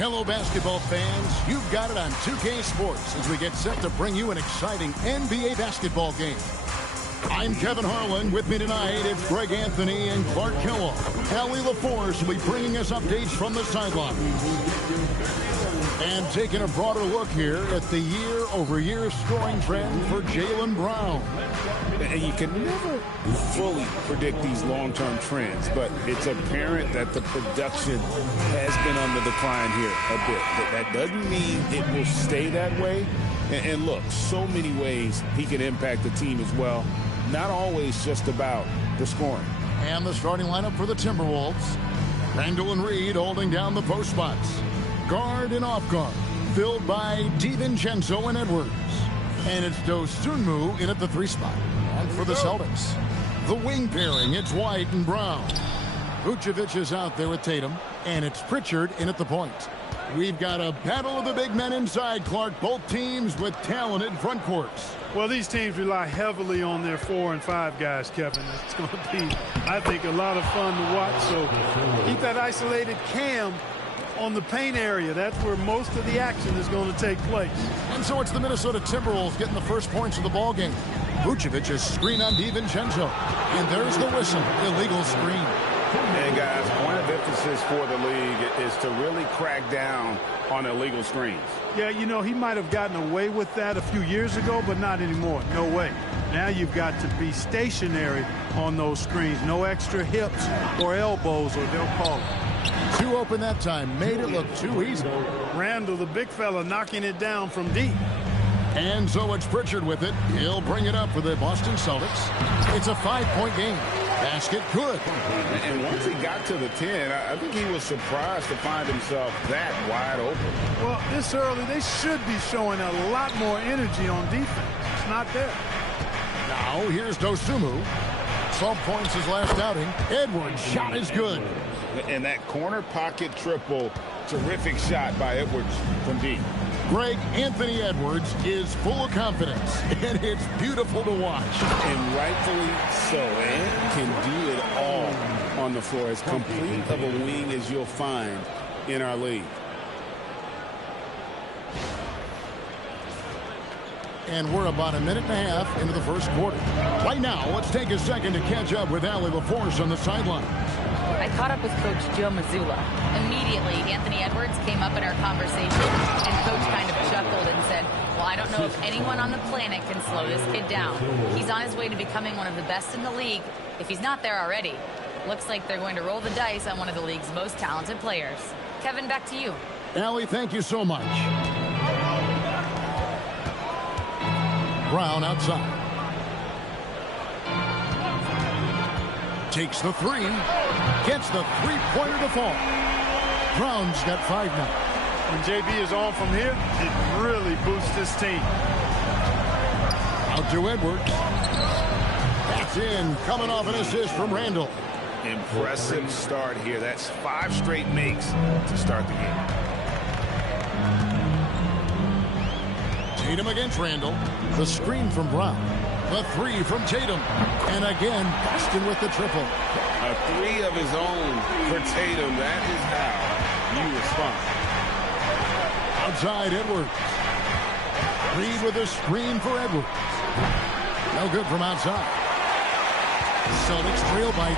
Hello, basketball fans. You've got it on 2K Sports as we get set to bring you an exciting NBA basketball game. I'm Kevin Harlan. With me tonight, it's Greg Anthony and Clark Kellogg. Allie LaForce will be bringing us updates from the sideline. And taking a broader look here at the year-over-year scoring trend for Jaylen Brown. And you can never fully predict these long-term trends, but it's apparent that the production has been on the decline here a bit. That doesn't mean it will stay that way. And look, so many ways he can impact the team as well. Not always just about the scoring. And the starting lineup for the Timberwolves. Randall and Reed holding down the post spots. Guard and off guard, filled by DiVincenzo and Edwards. And it's Dosunmu in at the 3 spot. And for the Celtics, the wing pairing, it's White and Brown. Vucevic is out there with Tatum, and it's Pritchard in at the point. We've got a battle of the big men inside, Clark. Both teams with talented front courts. Well, these teams rely heavily on their 4 and 5 guys, Kevin. It's going to be, I think, a lot of fun to watch. So keep that isolated cam on the paint area. That's where most of the action is going to take place. And so it's the Minnesota Timberwolves getting the first points of the ball game. Vucevic is screen on DiVincenzo. And there's the whistle. Illegal screen. And guys, point of emphasis for the league is to really crack down on illegal screens. Yeah, you know, he might have gotten away with that a few years ago, but not anymore. No way. Now you've got to be stationary on those screens. No extra hips or elbows, or they'll call it. Too open that time. Made it look too easy. Randall, the big fella, knocking it down from deep. And so it's Pritchard with it. He'll bring it up for the Boston Celtics. It's a 5-point game. Basket good. And once he got to the 10, I think he was surprised to find himself that wide open. Well, this early, they should be showing a lot more energy on defense. It's not there. Now, here's Dosunmu. 12 points his last outing. Edwards' shot is good. And that corner pocket triple, terrific shot by Edwards from deep. Greg, Anthony Edwards is full of confidence, and it's beautiful to watch. And rightfully so, and can do it all on the floor. As complete of a wing as you'll find in our league. And we're about a minute and a half into the first quarter. Right now, let's take a second to catch up with Allie LaForce on the sideline. I caught up with Coach Joe Mazzulla. Immediately, Anthony Edwards came up in our conversation, and Coach kind of chuckled and said, well, I don't know if anyone on the planet can slow this kid down. He's on his way to becoming one of the best in the league, if he's not there already. Looks like they're going to roll the dice on one of the league's most talented players. Kevin, back to you. Allie, thank you so much. Brown outside. Takes the 3. Gets the 3-pointer to fall. Brown's got 5 now. When JB is on from here, it really boosts this team. Out to Edwards. That's in. Coming off an assist from Randall. Impressive start here. That's 5 straight makes to start the game. Tatum against Randall. The screen from Brown. The 3 from Tatum. And again, Boston with the triple. A 3 of his own for Tatum. That is how you respond. Outside Edwards. Reed with a screen for Edwards. No good from outside. Celtics trail by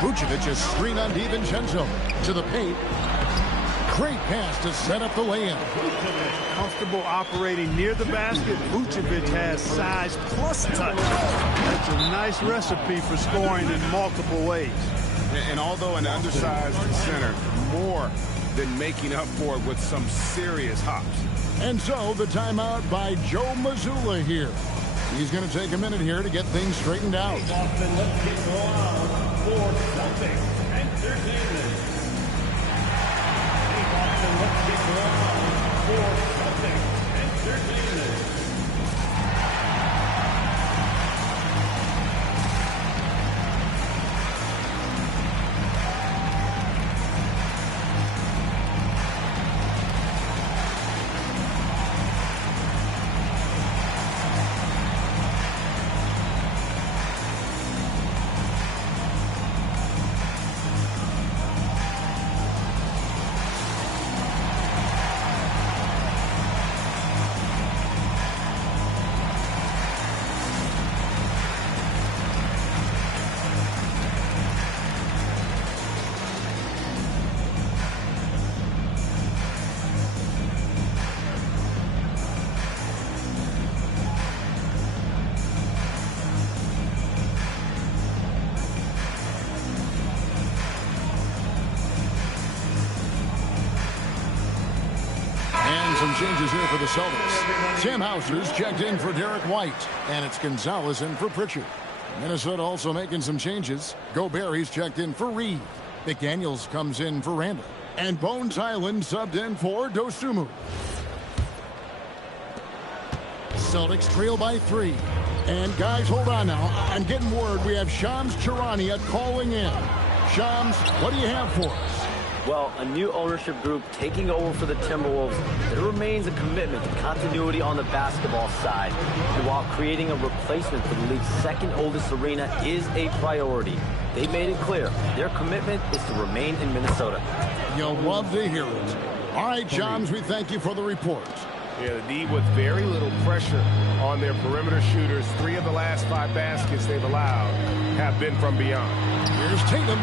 3. Vucevic is screen on DiVincenzo. To the paint. Great pass to set up the layup. Comfortable operating near the basket. Vucevic has size plus touch. That's a nice recipe for scoring in multiple ways. And although an undersized center, more than making up for it with some serious hops. And so the timeout by Joe Mazzulla here. He's going to take a minute here to get things straightened out. Boston, let's get on for Celtics Entertainment. Let's get on for Celtics Entertainment. some changes here for the Celtics. Sam Hauser's checked in for Derek White, and it's Gonzalez in for Pritchard. Minnesota also making some changes. Gobert checked in for Reed. McDaniels comes in for Randall. And Bones Highland subbed in for Dosunmu. Celtics trail by 3. And guys, hold on now. I'm getting word we have Shams Charania calling in. Shams, what do you have for us? Well, a new ownership group taking over for the Timberwolves. There remains a commitment to continuity on the basketball side. And while creating a replacement for the league's second oldest arena is a priority, they made it clear their commitment is to remain in Minnesota. You'll love to hear it. All right, Shams, we thank you for the report. Yeah, the D with very little pressure on their perimeter shooters. 3 of the last 5 baskets they've allowed have been from beyond. Here's Tatum.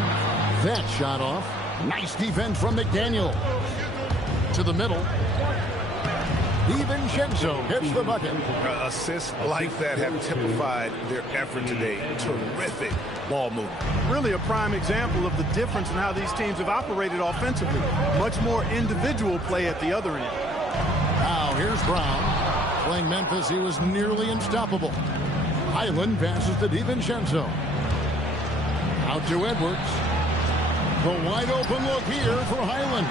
That shot off. Nice defense from McDaniel. To the middle. DiVincenzo gets the bucket. Assists like that have typified their effort today. Terrific ball movement. Really a prime example of the difference in how these teams have operated offensively. Much more individual play at the other end. Now here's Brown. Playing Memphis, he was nearly unstoppable. Highland passes to DiVincenzo. Out to Edwards. The wide open look here for Highland.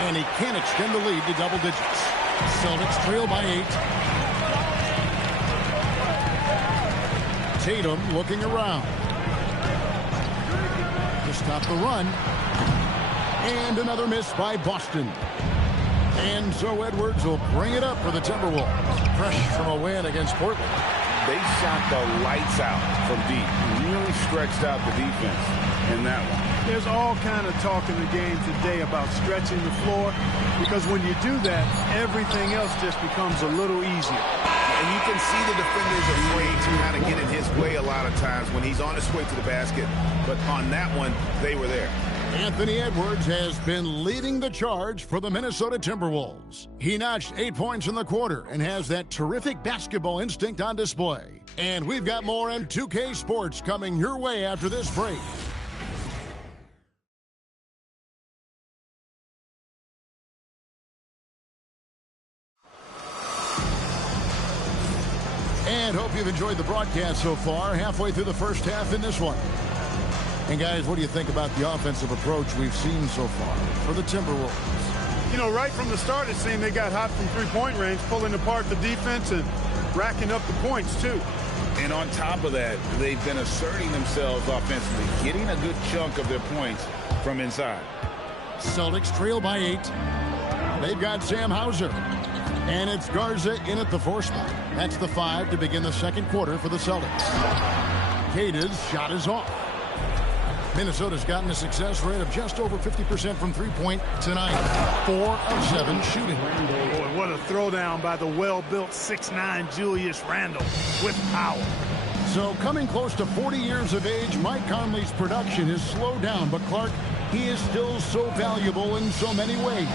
And he can't extend the lead to double digits. Celtics trail by 8. Tatum looking around. To stop the run. And another miss by Boston. And so Edwards will bring it up for the Timberwolves. Fresh from a win against Portland. They shot the lights out from deep. Really stretched out the defense in that one. There's all kind of talk in the game today about stretching the floor, because when you do that, everything else just becomes a little easier. And you can see the defenders afraid to kind of get in his way a lot of times when he's on his way to the basket. But on that one, they were there. Anthony Edwards has been leading the charge for the Minnesota Timberwolves. He notched 8 points in the quarter and has that terrific basketball instinct on display. And we've got more M2K Sports coming your way after this break. And hope you've enjoyed the broadcast so far. Halfway through the first half in this one. And guys, what do you think about the offensive approach we've seen so far for the Timberwolves? You know, right from the start, it seemed they got hot from three-point range, pulling apart the defense and racking up the points, too. And on top of that, they've been asserting themselves offensively, getting a good chunk of their points from inside. Celtics trail by 8. They've got Sam Hauser. And it's Garza in at the 4 spot. That's the 5 to begin the second quarter for the Celtics. Cada's shot is off. Minnesota's gotten a success rate of just over 50% from three-point tonight. 4 of 7 shooting. Boy, what a throwdown by the well-built 6'9" Julius Randle with power. So coming close to 40 years of age, Mike Conley's production has slowed down. But Clark, he is still so valuable in so many ways.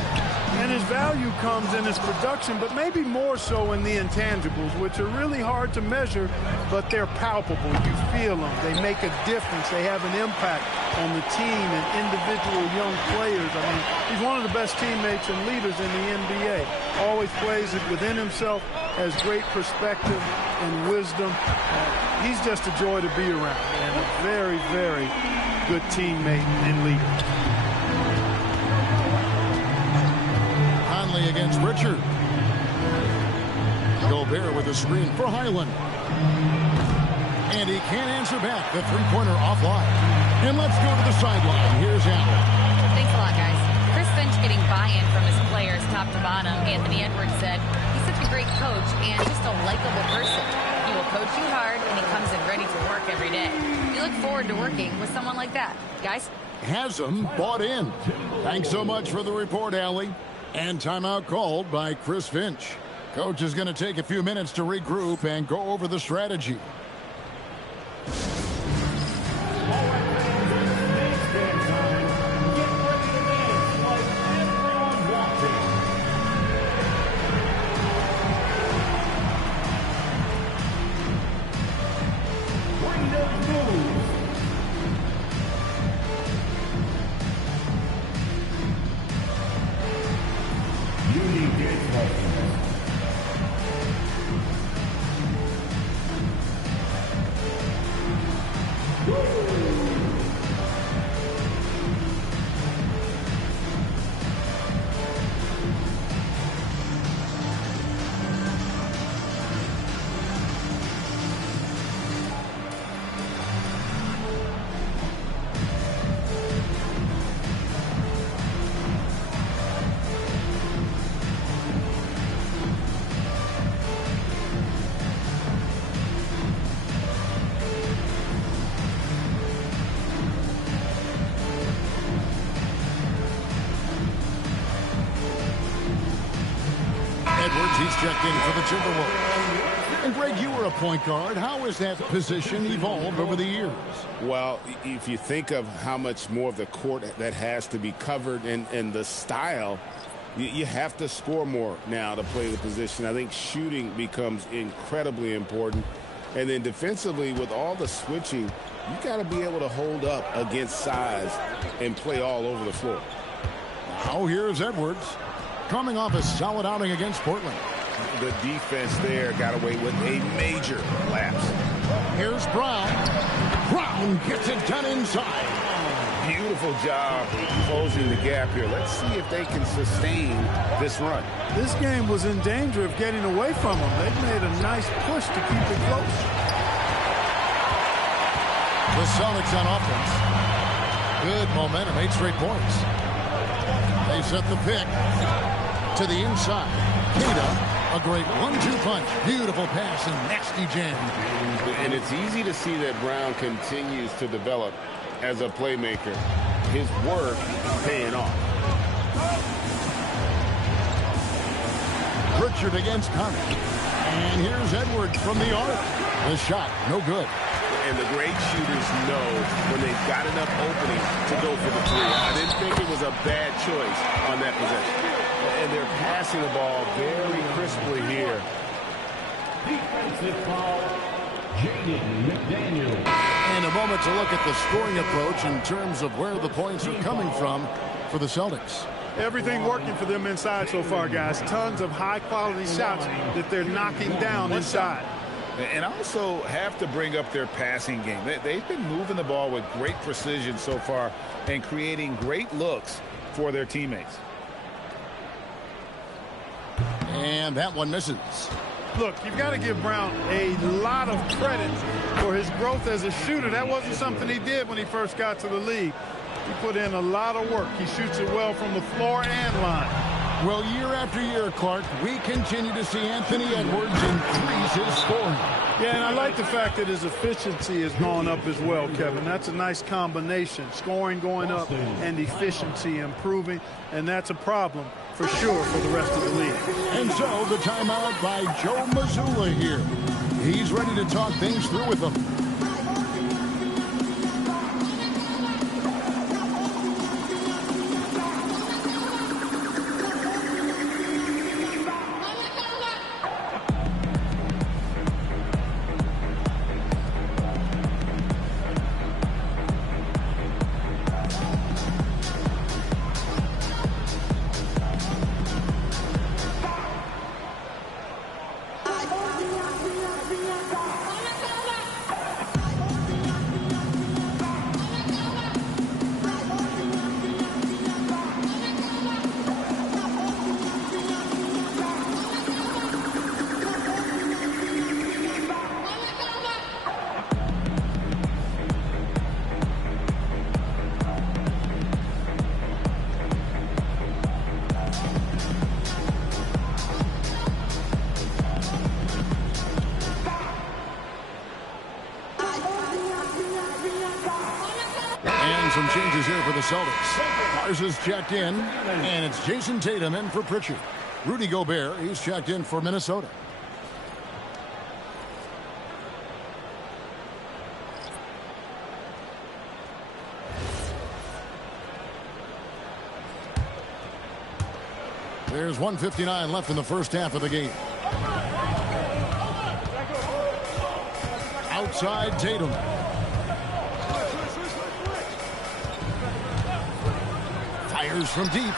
And his value comes in his production, but maybe more so in the intangibles, which are really hard to measure, but they're palpable. You feel them. They make a difference. They have an impact on the team and individual young players. I mean, he's one of the best teammates and leaders in the NBA. Always plays it within himself, has great perspective and wisdom. He's just a joy to be around and a very, very good teammate and leader. Conley against Richard. Gobert with a screen for Highland. And he can't answer back. The three-pointer offline. And let's go to the sideline. Here's Allen. Thanks a lot, guys. Chris Finch getting buy-in from his players top to bottom. Anthony Edwards said he's such a great coach and just a likable person. He will coach you hard, and he comes in ready to work every day. We look forward to working with someone like that. Guys? Haslam bought in. Thanks so much for the report, Allie. And timeout called by Chris Finch. Coach is going to take a few minutes to regroup and go over the strategy. Unique He's checked in for the Timberwolves. And Greg, you were a point guard. How has that position evolved over the years? Well, if you think of how much more of the court that has to be covered and the style, you have to score more now to play the position. I think shooting becomes incredibly important. And then defensively, with all the switching, you got to be able to hold up against size and play all over the floor. Now here's Edwards, coming off a solid outing against Portland. The defense there got away with a major lapse. Here's Brown. Brown gets it done inside. Beautiful job closing the gap here. Let's see if they can sustain this run. This game was in danger of getting away from them. They've made a nice push to keep it close. The Celtics on offense. Good momentum, 8 straight points. They set the pick to the inside. Queta, a great 1-2 punch. Beautiful pass and nasty jam. And it's easy to see that Brown continues to develop as a playmaker. His work paying off. Pritchard against Conner. And here's Edwards from the arc. The shot, no good. And the great shooters know when they've got enough opening to go for the three. I didn't think it was a bad choice on that possession. And they're passing the ball very crisply here. Defensive foul, Jaden McDaniel. And a moment to look at the scoring approach in terms of where the points are coming from for the Celtics. Everything working for them inside so far, guys. Tons of high-quality shots that they're knocking down inside. And also have to bring up their passing game. They've been moving the ball with great precision so far and creating great looks for their teammates. And that one misses. Look, you've got to give Brown a lot of credit for his growth as a shooter. That wasn't something he did when he first got to the league. He put in a lot of work. He shoots it well from the floor and line. Well, year after year, Clark, we continue to see Anthony Edwards increase his scoring. Yeah, and I like the fact that his efficiency has gone up as well, Kevin. That's a nice combination. Scoring going up and efficiency improving, and that's a problem for sure for the rest of the league. And so the timeout by Joe Mazzulla here. He's ready to talk things through with them. Some changes here for the Celtics. Mars is checked in, and it's Jason Tatum in for Pritchard. Rudy Gobert, he's checked in for Minnesota. There's 1:59 left in the first half of the game. Outside Tatum. Fires from deep.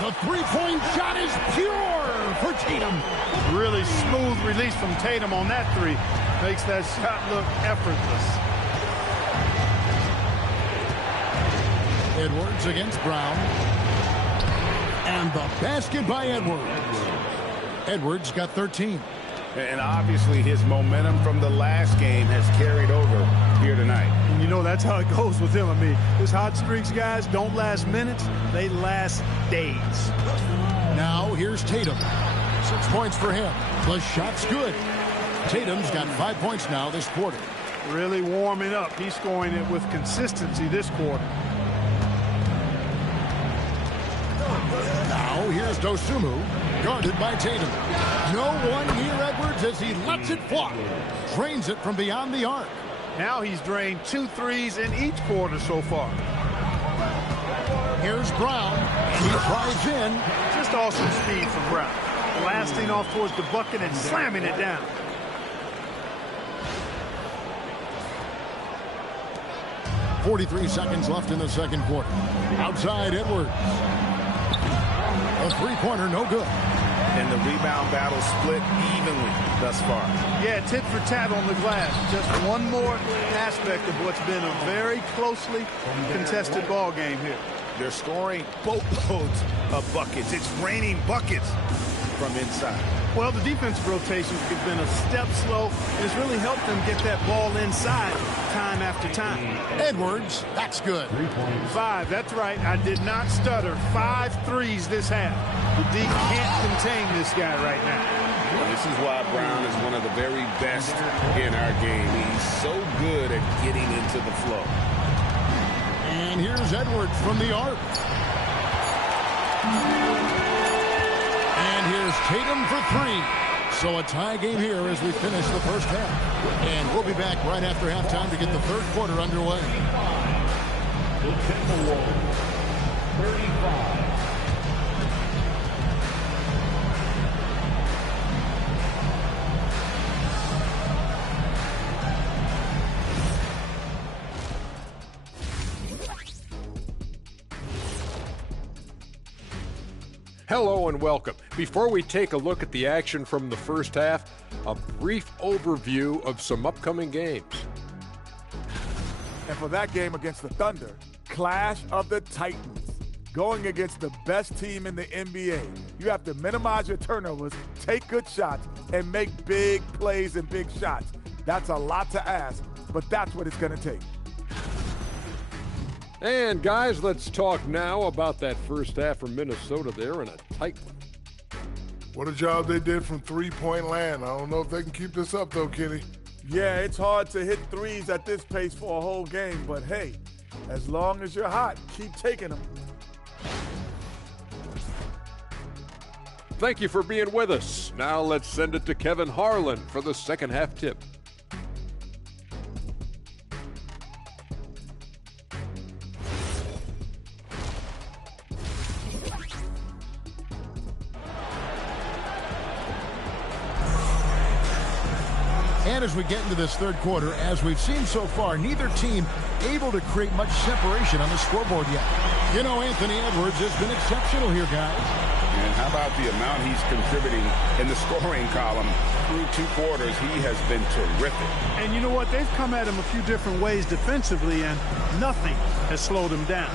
The three-point shot is pure for Tatum. Really smooth release from Tatum on that three. Makes that shot look effortless. Edwards against Brown. And the basket by Edwards. Edwards got 13. And obviously his momentum from the last game has carried over here tonight. And you know that's how it goes with him. I mean, his hot streaks, guys, don't last minutes. They last days. Now here's Tatum. 6 points for him. The shot's good. Tatum's got 5 points now this quarter. Really warming up. He's scoring it with consistency this quarter. Now here's Dosunmu. guarded by Tatum. No one near Edwards as he lets it fly. Drains it from beyond the arc. Now he's drained 2 threes in each quarter so far. Here's Brown, and he drives in. Just awesome speed from Brown. Blasting off towards the bucket and slamming it down. .43 seconds left in the second quarter. Outside Edwards. A three-pointer, no good. And the rebound battle split evenly thus far. Yeah, tit for tat on the glass. Just one more aspect of what's been a very closely contested ball game here. They're scoring boatloads of buckets. It's raining buckets from inside. Well, the defensive rotations have been a step slow, and it's really helped them get that ball inside time after time. Edwards, that's good. 5, that's right. I did not stutter. 5 threes this half. The D can't contain this guy right now. Well, this is why Brown is one of the very best in our game. He's so good at getting into the flow. And here's Edwards from the arc. And here's Tatum for 3. So a tie game here as we finish the first half. And we'll be back right after halftime to get the third quarter underway. The Timberwolves, 35. Hello and welcome. Before we take a look at the action from the first half, a brief overview of some upcoming games. And for that game against the Thunder, Clash of the Titans. Going against the best team in the NBA. You have to minimize your turnovers, take good shots, and make big plays and big shots. That's a lot to ask, but that's what it's going to take. And guys, let's talk now about that first half from Minnesota there in a tight one. What a job they did from three-point land. I don't know if they can keep this up, though, Kenny. Yeah, it's hard to hit threes at this pace for a whole game, but hey, as long as you're hot, keep taking them. Thank you for being with us. Now let's send it to Kevin Harlan for the second half tip. And as we get into this third quarter, as we've seen so far, neither team able to create much separation on the scoreboard yet. You know, Anthony Edwards has been exceptional here, guys. And how about the amount he's contributing in the scoring column through 2 quarters? He has been terrific. And you know what? They've come at him a few different ways defensively, and nothing has slowed him down.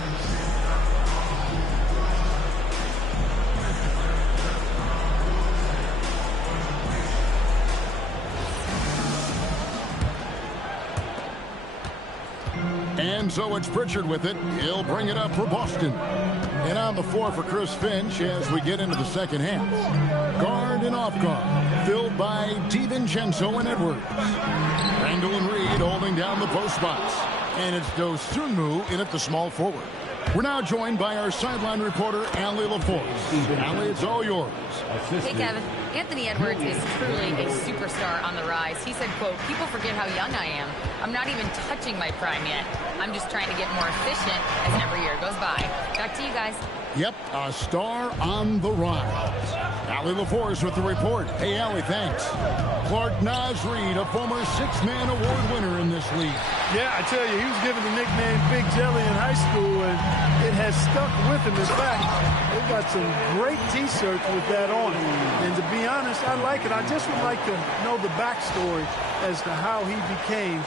And so it's Pritchard with it. He'll bring it up for Boston. And on the floor for Chris Finch as we get into the second half. Guard and off guard, filled by DiVincenzo and Edwards. Randall and Reed holding down the post spots. And it's Dosunmu in at the small forward. We're now joined by our sideline reporter, Allie LaForce. Allie, it's all yours. Hey, Kevin. Anthony Edwards is truly a superstar on the rise. He said, quote, "People forget how young I am. I'm not even touching my prime yet. I'm just trying to get more efficient as every year goes by." Back to you guys. Yep, a star on the rise. Allie LaForce with the report. Hey, Allie, thanks. Clark Naz Reed, a former 6-man award winner in this league. Yeah, I tell you, he was given the nickname Big Jelly in high school, and it has stuck with him. In fact, they've got some great T-shirts with that on it. And to be honest, I like it. I just would like to know the backstory as to how he became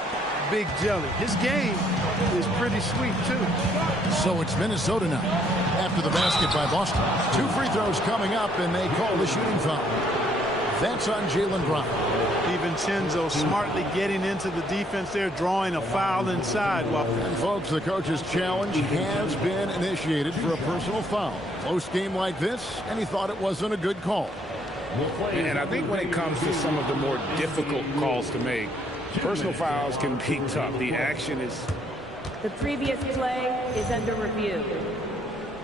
Big Jelly. His game is pretty sweet, too. So it's Minnesota now. After the basket by Boston. 2 free throws coming up, and they call the shooting foul. That's on Jaylen Brown. DiVincenzo smartly getting into the defense there, drawing a foul inside. Well, and folks, the coach's challenge has been initiated for a personal foul. Close game like this, and he thought it wasn't a good call. And I think when it comes to some of the more difficult calls to make, personal fouls can be tough. The action is... The previous play is under review.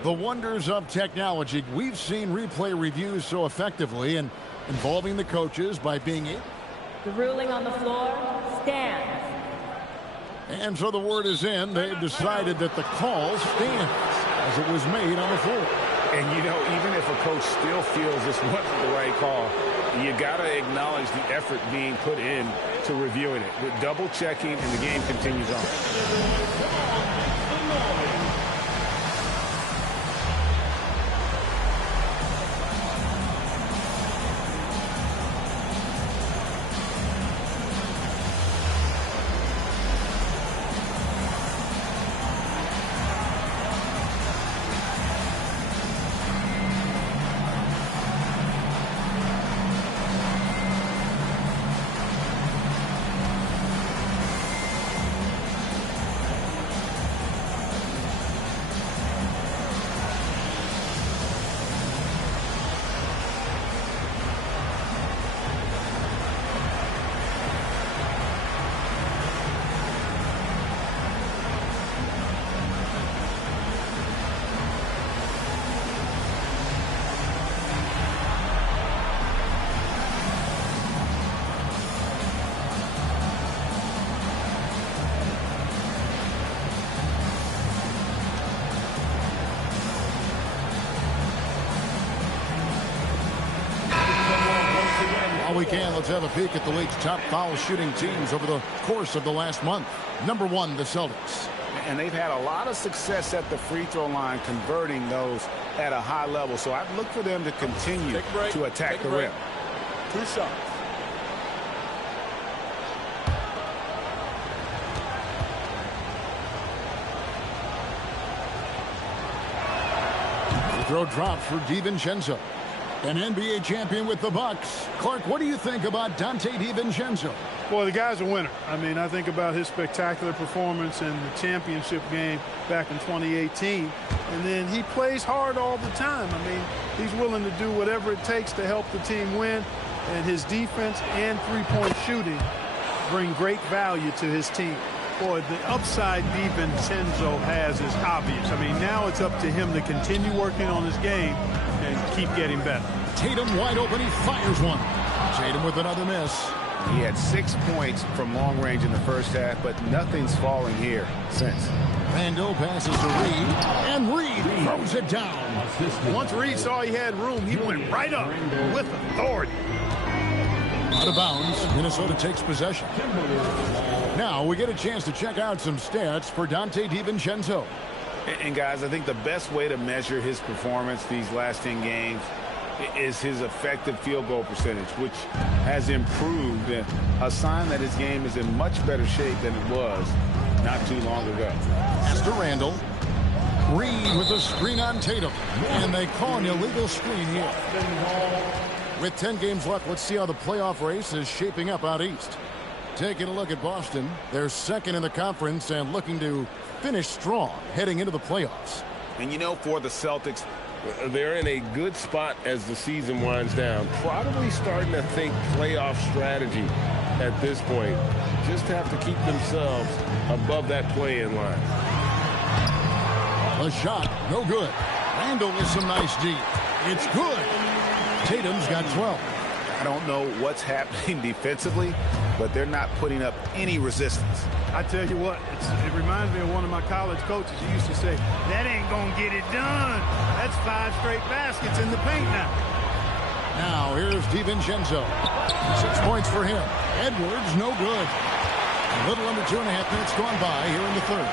The wonders of technology. We've seen replay reviews so effectively and involving the coaches by being able. The ruling on the floor stands. And so the word is in. They've decided that the call stands as it was made on the floor. And, you know, even if a coach still feels this wasn't the right call, you got to acknowledge the effort being put in to reviewing it. With double checking, and the game continues on. We can. Let's have a peek at the league's top foul shooting teams over the course of the last month. Number 1, the Celtics. And they've had a lot of success at the free throw line, converting those at a high level. So I'd look for them to continue to attack the rim. 2 shots. The throw drops for DiVincenzo. An NBA champion with the Bucks. Clark, what do you think about Donte DiVincenzo? Well, the guy's a winner. I mean, I think about his spectacular performance in the championship game back in 2018. And then he plays hard all the time. I mean, he's willing to do whatever it takes to help the team win. And his defense and three-point shooting bring great value to his team. Boy, the upside DiVincenzo has is obvious. I mean, now it's up to him to continue working on his game and keep getting better. Tatum wide open. He fires one. Tatum with another miss. He had 6 points from long range in the first half, but nothing's falling here since. Randle passes to Reed, and Reed throws it down. Once Reed saw he had room, he went right up with authority. Out of bounds, Minnesota takes possession. Now we get a chance to check out some stats for Donte DiVincenzo. And guys, I think the best way to measure his performance these last 10 games is his effective field goal percentage, which has improved, a sign that his game is in much better shape than it was not too long ago. Pass to Randle. Reed with a screen on Tatum, and they call an illegal screen here. With 10 games left, let's see how the playoff race is shaping up out east. Taking a look at Boston, they're second in the conference and looking to finish strong heading into the playoffs. And you know, for the Celtics, they're in a good spot as the season winds down. Probably starting to think playoff strategy at this point. Just have to keep themselves above that play-in line. A shot, no good. Randle with some nice D. It's good. Tatum's got 12. I don't know what's happening defensively, but they're not putting up any resistance. I tell you what, it reminds me of one of my college coaches. He used to say, that ain't going to get it done. That's 5 straight baskets in the paint now. Now, here's DiVincenzo. 6 points for him. Edwards, no good. A little under 2.5 minutes gone by here in the third.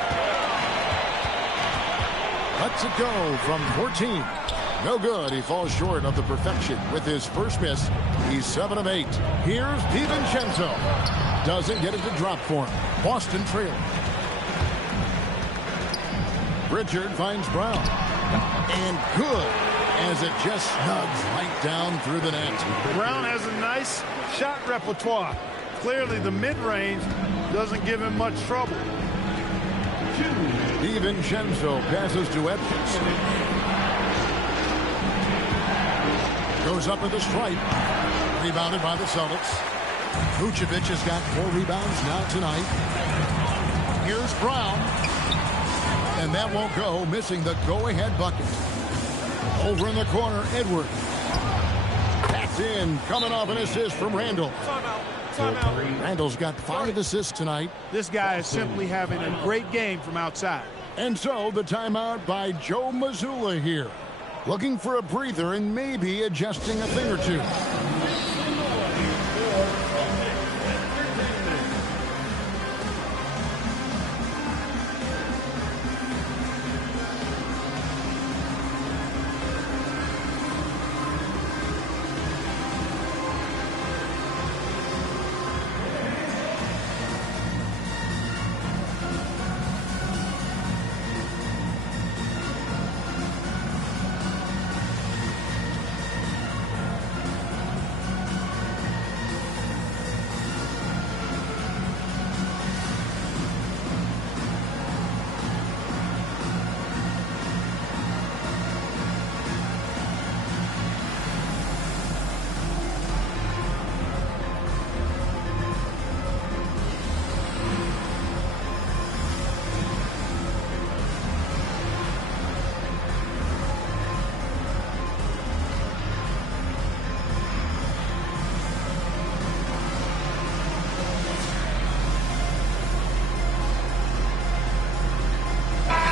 Lets it go from 14. No good. He falls short of the perfection with his first miss. He's 7 of 8. Here's DiVincenzo. Doesn't get it to drop for him. Boston trailing. Pritchard finds Brown. And good, as it just snugs right down through the net. Brown has a nice shot repertoire. Clearly the mid-range doesn't give him much trouble. DiVincenzo passes to Edwards. Goes up with a stripe. Rebounded by the Celtics. Vucevic has got 4 rebounds now tonight. Here's Brown. And that won't go, missing the go-ahead bucket. Over in the corner, Edwards. Pass in, coming off an assist from Randall. Timeout. Randall's got 5 assists tonight. This guy is simply having a great game from outside. And so the timeout by Joe Mazzulla here. Looking for a breather and maybe adjusting a thing or two.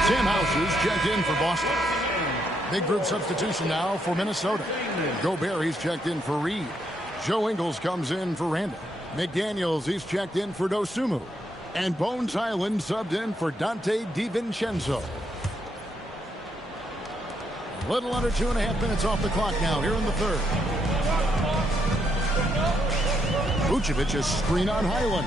Sam Hauser's checked in for Boston. Big group substitution now for Minnesota. Gobert, he's checked in for Reed. Joe Ingles comes in for Randall. McDaniels, he's checked in for Dosunmu. And Bones Hyland subbed in for Dante DiVincenzo. A little under 2.5 minutes off the clock now here in the third. Vucevic is screen on Hyland.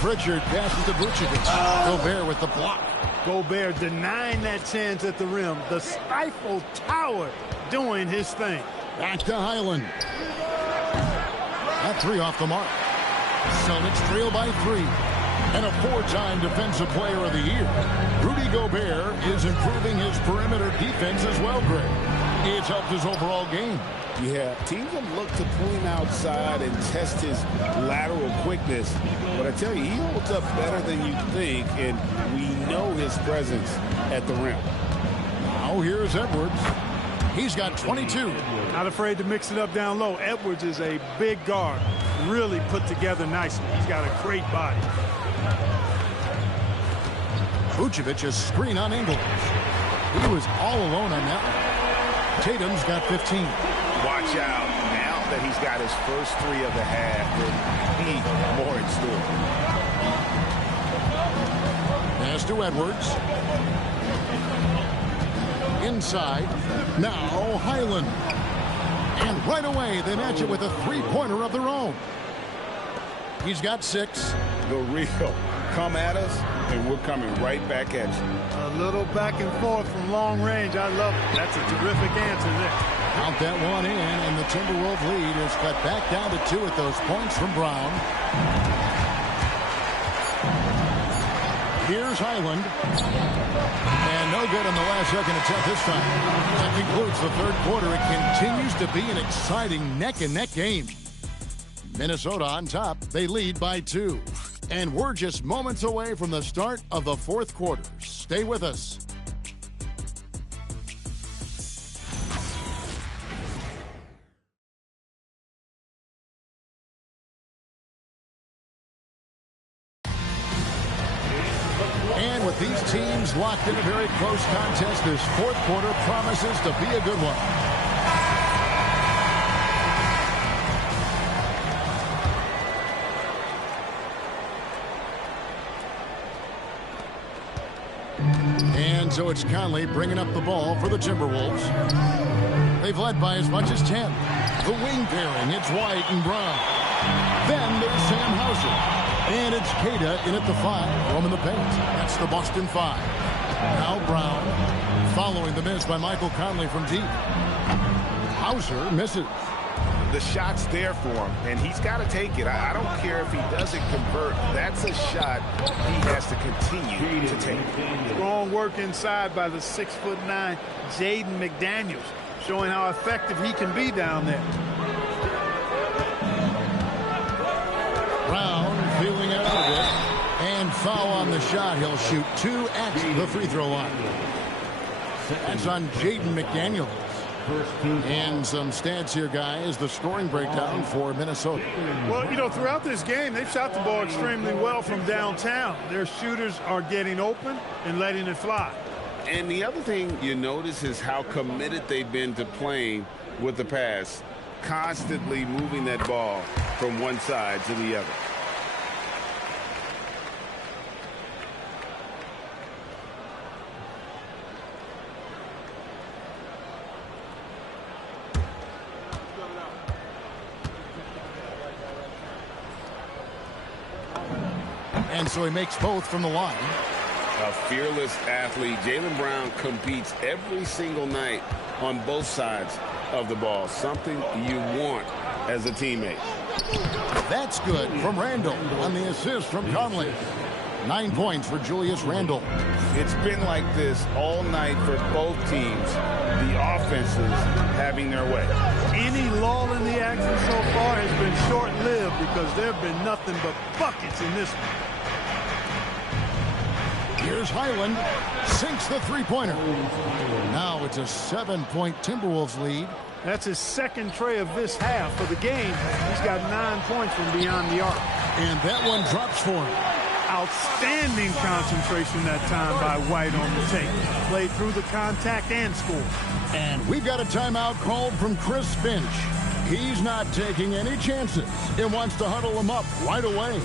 Pritchard passes to Vucevic. Gobert with the block. Gobert denying that chance at the rim. The stifle tower doing his thing. Back to Hyland. That 3 off the mark. Celtics trail by 3. And a 4-time Defensive Player of the Year. Rudy Gobert is improving his perimeter defense as well, Greg. It's helped his overall game. Yeah, teams have looked to pull him outside and test his lateral quickness. But I tell you, he holds up better than you think, and we know his presence at the rim. Now here's Edwards. He's got 22. Not afraid to mix it up down low. Edwards is a big guard. Really put together nicely. He's got a great body. Vucevic is screen on Ingles. He was all alone on that one. Tatum's got 15. Watch out. Now that he's got his first 3 of the half, there'll be more in store. Pass to Edwards. Inside. Now Hyland. And right away they match it with a 3-pointer of their own. He's got 6. The real. Come at us, and we're coming right back at you. A little back and forth from long range. I love it. That's a terrific answer there. Count that one in, and the Timberwolves lead is cut back down to 2 at those points from Brown. Here's Hyland. And no good on the last second attempt this time. That concludes the third quarter. It continues to be an exciting neck-and-neck game. Minnesota on top. They lead by 2. And we're just moments away from the start of the fourth quarter. Stay with us. And with these teams locked in a very close contest, this fourth quarter promises to be a good one. And so it's Conley bringing up the ball for the Timberwolves. They've led by as much as 10. The wing pairing, it's White and Brown. Then there's Sam Hauser. And it's Queta in at the 5, roaming the paint. That's the Boston 5. Now Brown, following the miss by Michael Conley from deep. Hauser misses. The shot's there for him, and he's got to take it. I don't care if he doesn't convert. That's a shot he has to continue to take. Strong work inside by the 6'9" Jaden McDaniels, showing how effective he can be down there. Brown feeling out of it and foul on the shot. He'll shoot 2 at the free throw line. That's on Jaden McDaniels. And some stats here, guys. The scoring breakdown for Minnesota. Well, you know, throughout this game, they've shot the ball extremely well from downtown. Their shooters are getting open and letting it fly. And the other thing you notice is how committed they've been to playing with the pass, constantly moving that ball from one side to the other. And so he makes both from the line. A fearless athlete. Jaylen Brown competes every single night on both sides of the ball. Something you want as a teammate. That's good from Randle on the assist from Conley. 9 points for Julius Randle. It's been like this all night for both teams. The offenses having their way. Any lull in the action so far has been short-lived because there have been nothing but buckets in this one. Here's Highland, sinks the three-pointer. Now it's a 7-point Timberwolves lead. That's his second tray of this half of the game. He's got 9 points from beyond the arc. And that one drops for him. Outstanding concentration that time by White on the tape. Played through the contact and scored. And we've got a timeout called from Chris Finch. He's not taking any chances. He wants to huddle him up right away.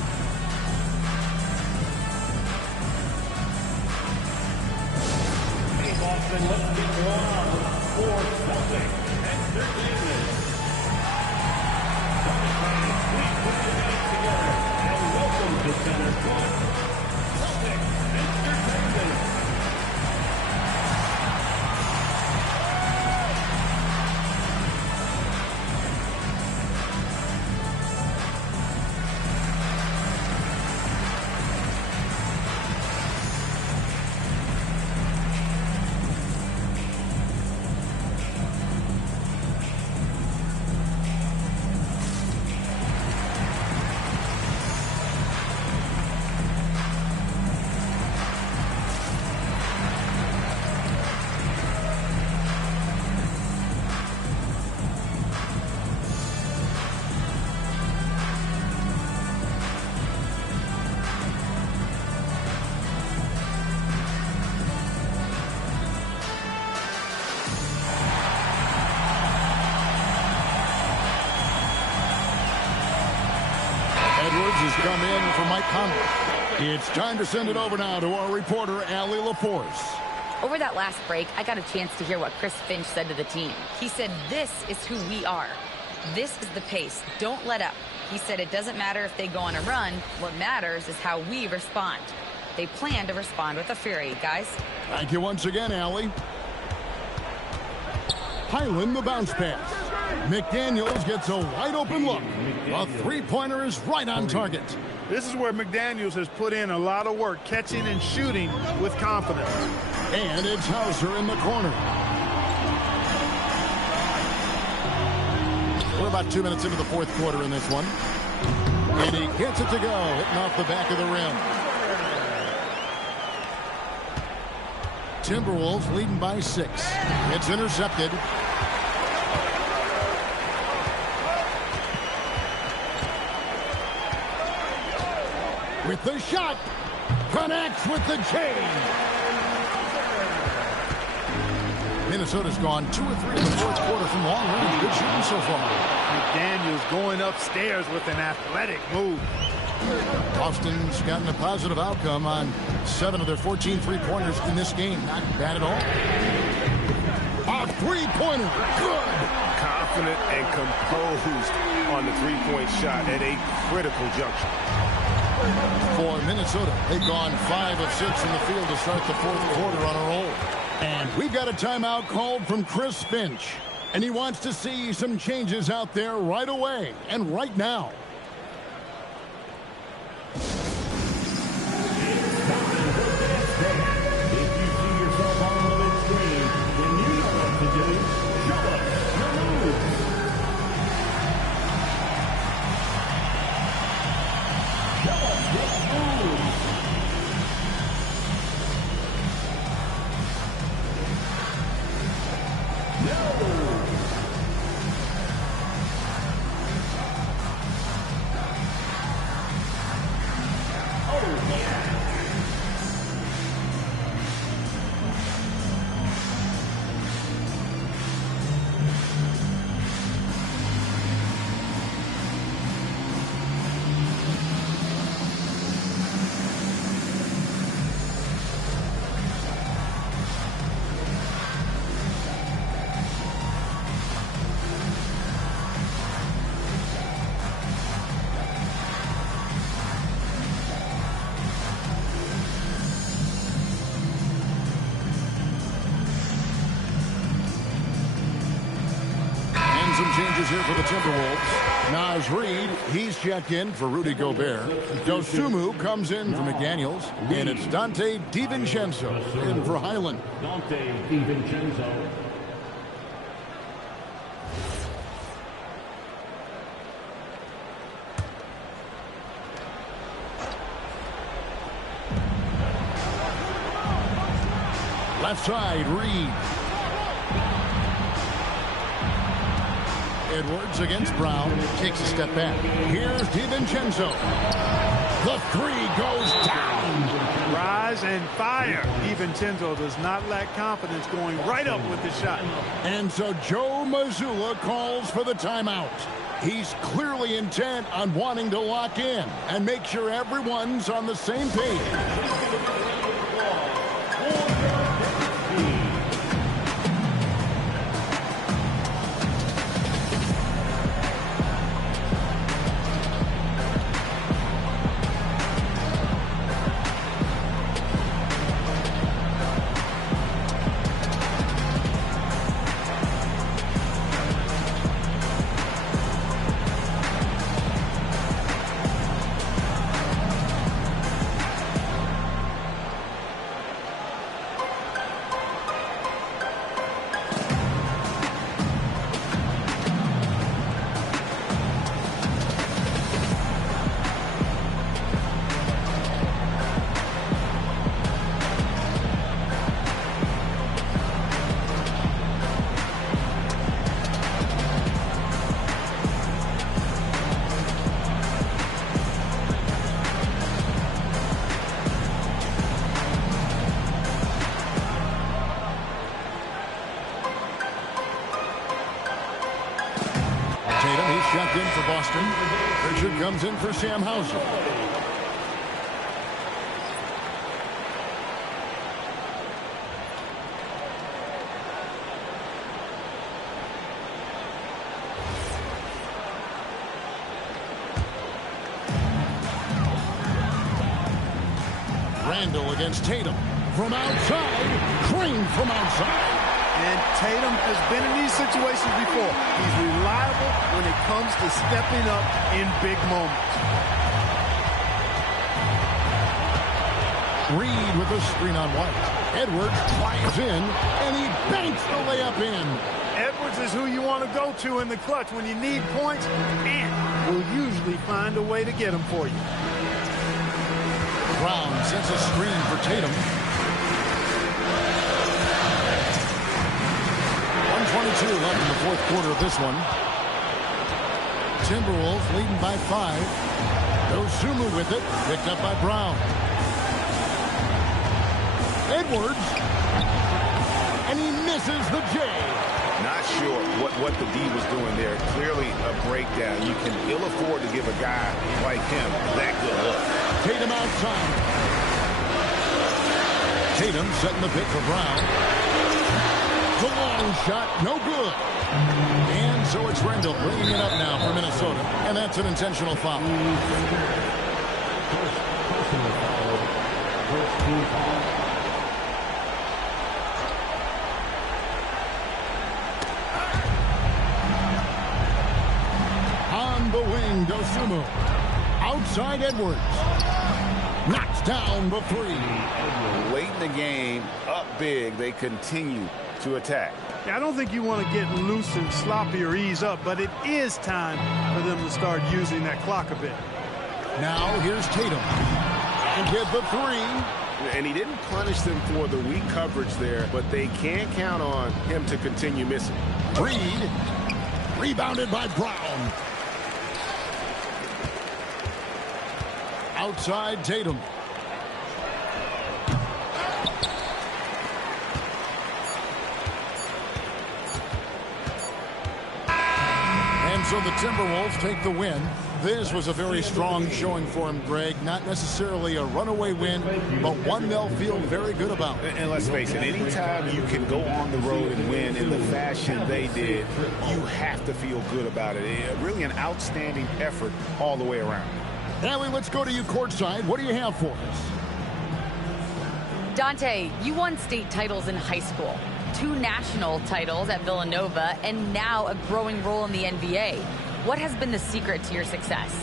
Boston, let's get going on for Celtics Entertainment. Please put your hands together and welcome to Center Court, Celtics Entertainment. Come in for Mike Conley. It's time to send it over now to our reporter, Allie LaForce. Over that last break, I got a chance to hear what Chris Finch said to the team. He said, this is who we are. This is the pace. Don't let up. He said it doesn't matter if they go on a run. What matters is how we respond. They plan to respond with a fury, guys. Thank you once again, Allie. Highland the bounce pass. McDaniels gets a wide open look. A three-pointer is right on target. This is where McDaniels has put in a lot of work, catching and shooting with confidence. And it's Hauser in the corner. We're about 2 minutes into the fourth quarter in this one. And he gets it to go, hitting off the back of the rim. Timberwolves leading by 6. It's intercepted. With the shot, connects with the chain. Minnesota's gone 2 or 3 in the fourth quarter from long range. Good shooting so far. McDaniels going upstairs with an athletic move. Boston's gotten a positive outcome on 7 of their 14 three-pointers in this game. Not bad at all. A three-pointer. Good. Confident and composed on the three-point shot at a critical juncture. For Minnesota, they've gone 5 of 6 in the field to start the fourth quarter on a roll. And we've got a timeout called from Chris Finch. And he wants to see some changes out there right away and right now. some changes here for the Timberwolves. Naz Reid, he's checked in for Rudy Gobert. Dosunmu comes in for McDaniels. And it's Dante DiVincenzo in for Highland. Dante DiVincenzo. Left side, Reid. Edwards against Brown. Takes a step back. Here's DiVincenzo. The three goes down. Rise and fire. DiVincenzo does not lack confidence going right up with the shot. And so Joe Mazzulla calls for the timeout. He's clearly intent on wanting to lock in and make sure everyone's on the same page. Checked in for Boston. Richard comes in for Sam Hauser. Randall against Tatum. From outside. Green from outside. And Tatum has been in these situations before. He's reliable when it comes to stepping up in big moments. Reid with a screen on White. Edwards flies in, and he banks the layup in. Edwards is who you want to go to in the clutch when you need points, and will usually find a way to get them for you. Brown sets a screen for Tatum. 1:22 left in the fourth quarter of this one. Timberwolves leading by 5. Dosunmu with it, picked up by Brown. Edwards, and he misses the J. Not sure what the D was doing there. Clearly a breakdown. You can ill afford to give a guy like him that good look. Tatum outside. Tatum setting the pick for Brown. The long shot, no good. And so it's Randall bringing it up now for Minnesota. And that's an intentional foul. On the wing, Dosunmu. Outside Edwards. Knocks down the three. Late in the game, up big, they continue to attack. Yeah, I don't think you want to get loose and sloppy or ease up, but it is time for them to start using that clock a bit. Now here's Tatum. And get the three. And he didn't punish them for the weak coverage there, but they can't count on him to continue missing. Reid. Rebounded by Brown. Outside Tatum. And so the Timberwolves take the win. This was a very strong showing for him, Greg. Not necessarily a runaway win, but one they'll feel very good about. And let's face it, anytime you can go on the road and win in the fashion they did, you have to feel good about it. Really an outstanding effort all the way around. Allie, let's go to you courtside. What do you have for us? Dante, you won state titles in high school. 2 national titles at Villanova, and now a growing role in the NBA. What has been the secret to your success?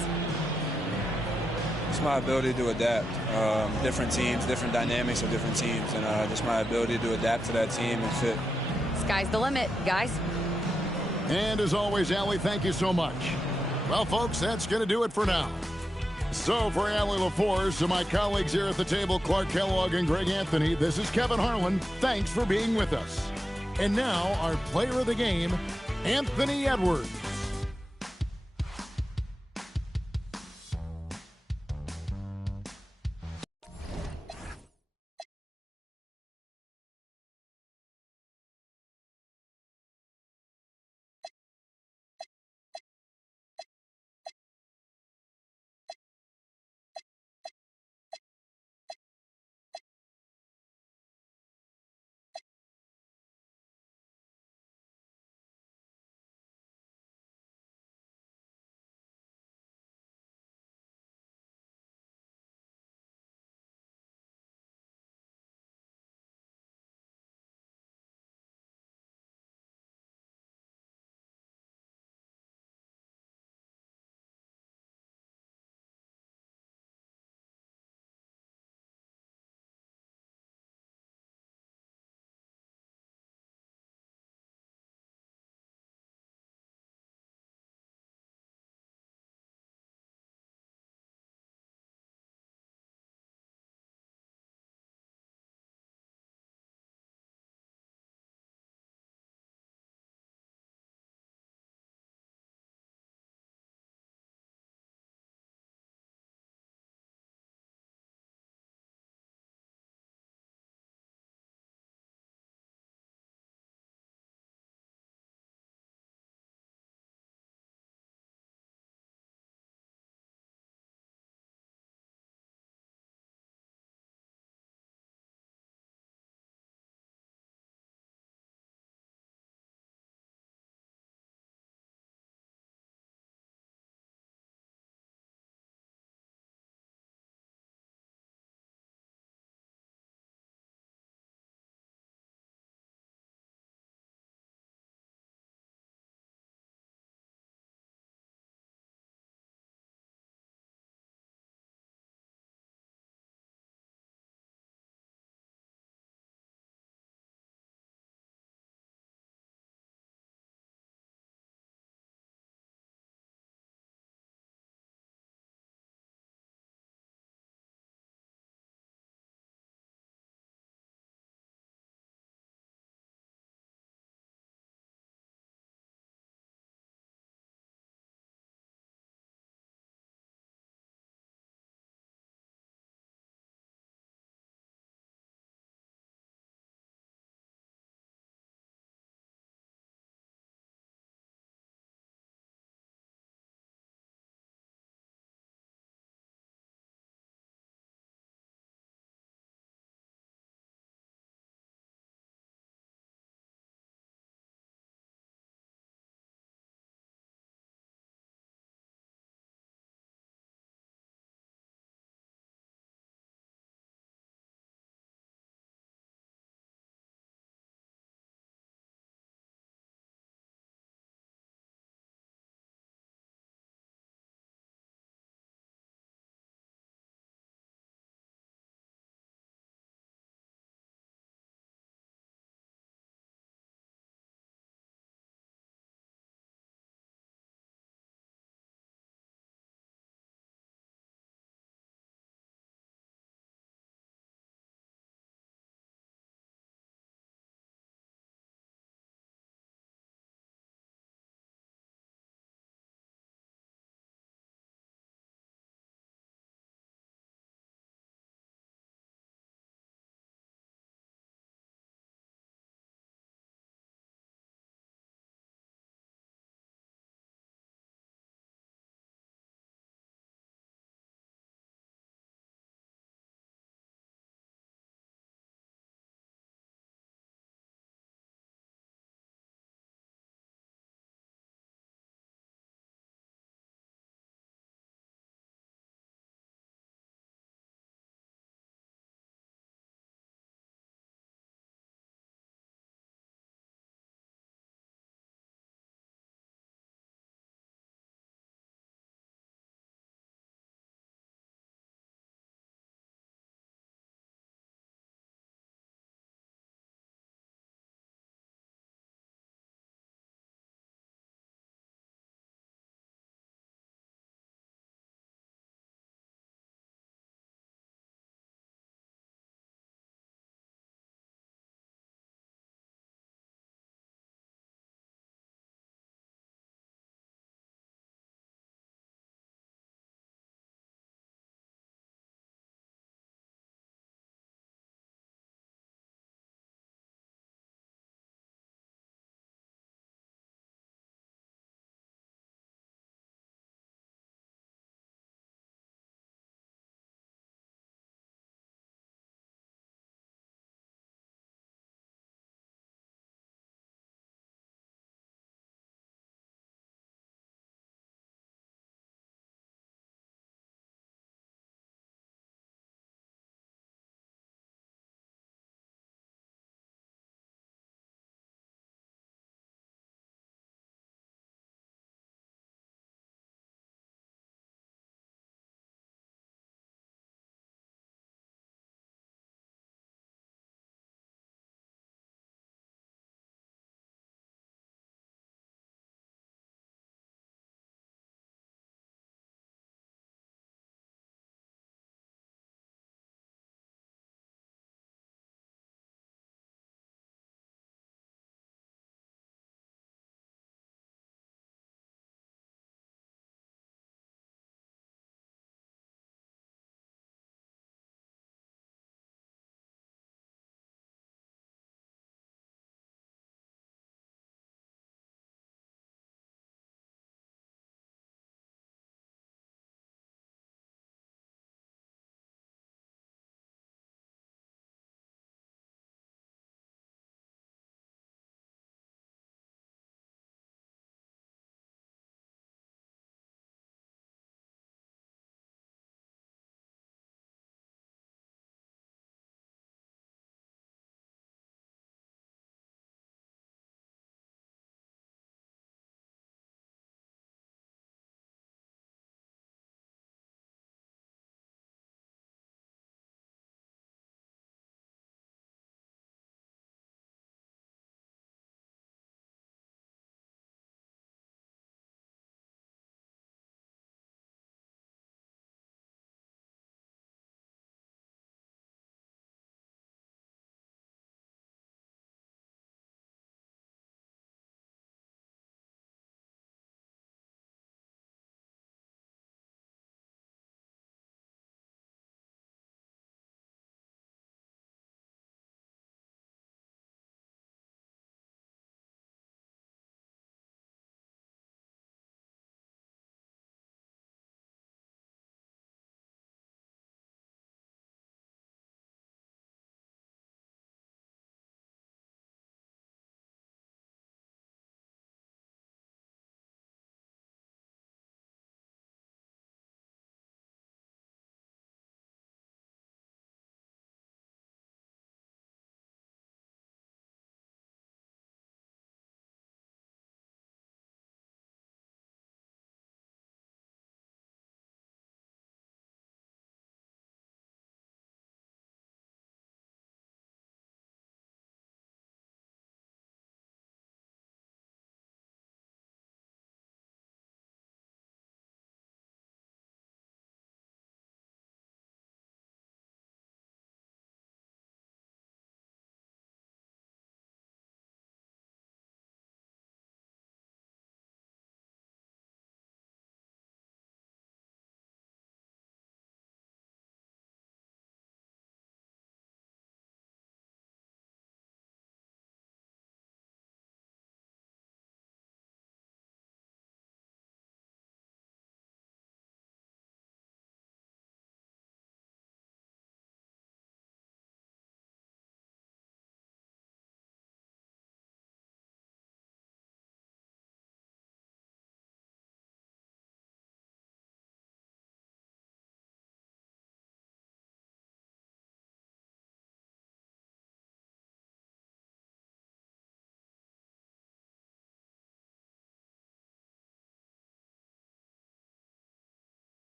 It's my ability to adapt. Different teams, different dynamics of different teams, and just my ability to adapt to that team and fit. Sky's the limit, guys. And as always, Allie, thank you so much. Well, folks, that's going to do it for now. So for Allie LaForce, to my colleagues here at the table, Clark Kellogg and Greg Anthony, this is Kevin Harlan. Thanks for being with us. And now our player of the game, Anthony Edwards.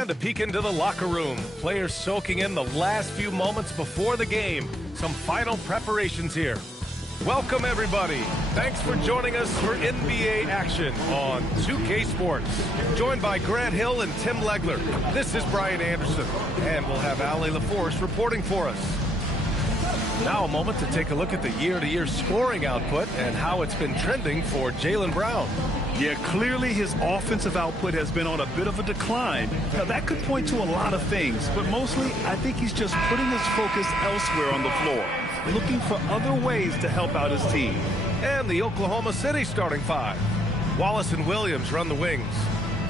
And a peek into the locker room. Players soaking in the last few moments before the game. Some final preparations here. Welcome, everybody. Thanks for joining us for NBA action on 2K Sports. Joined by Grant Hill and Tim Legler. This is Brian Anderson. And we'll have Ali LaForce reporting for us. Now a moment to take a look at the year-to-year scoring output and how it's been trending for Jaylen Brown. Yeah, clearly his offensive output has been on a bit of a decline. Now, that could point to a lot of things, but mostly I think he's just putting his focus elsewhere on the floor, looking for other ways to help out his team. And the Oklahoma City starting five. Wallace and Williams run the wings.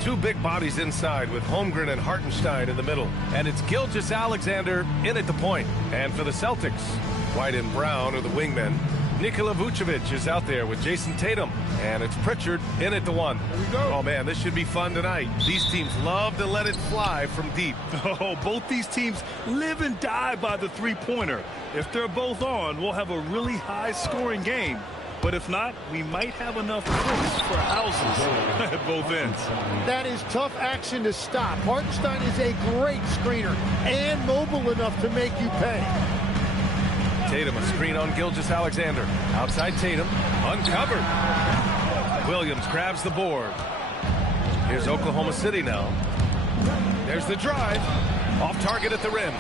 Two big bodies inside with Holmgren and Hartenstein in the middle. And it's Gilgeous-Alexander in at the point. And for the Celtics, White and Brown are the wingmen. Nikola Vucevic is out there with Jason Tatum. And it's Pritchard in at the one. Oh, man, this should be fun tonight. These teams love to let it fly from deep. Oh, both these teams live and die by the three-pointer. If they're both on, we'll have a really high-scoring game. But if not, we might have enough points for houses at both ends. That is tough action to stop. Hartenstein is a great screener and mobile enough to make you pay. Tatum, a screen on Gilgeous-Alexander. Outside Tatum, uncovered. Williams grabs the board. Here's Oklahoma City now. There's the drive. Off target at the rim.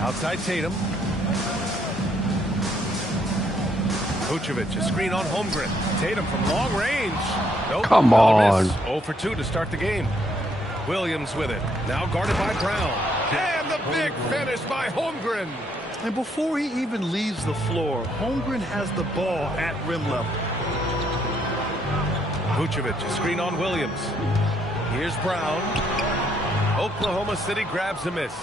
Outside Tatum. Vucevic, a screen on Holmgren. Tatum from long range. Nope, come on. 0 for 2 to start the game. Williams with it. Now guarded by Brown. And the big finish by Holmgren. And before he even leaves the floor, Holmgren has the ball at rim level. Vucevic, a screen on Williams. Here's Brown. Oklahoma City grabs a miss.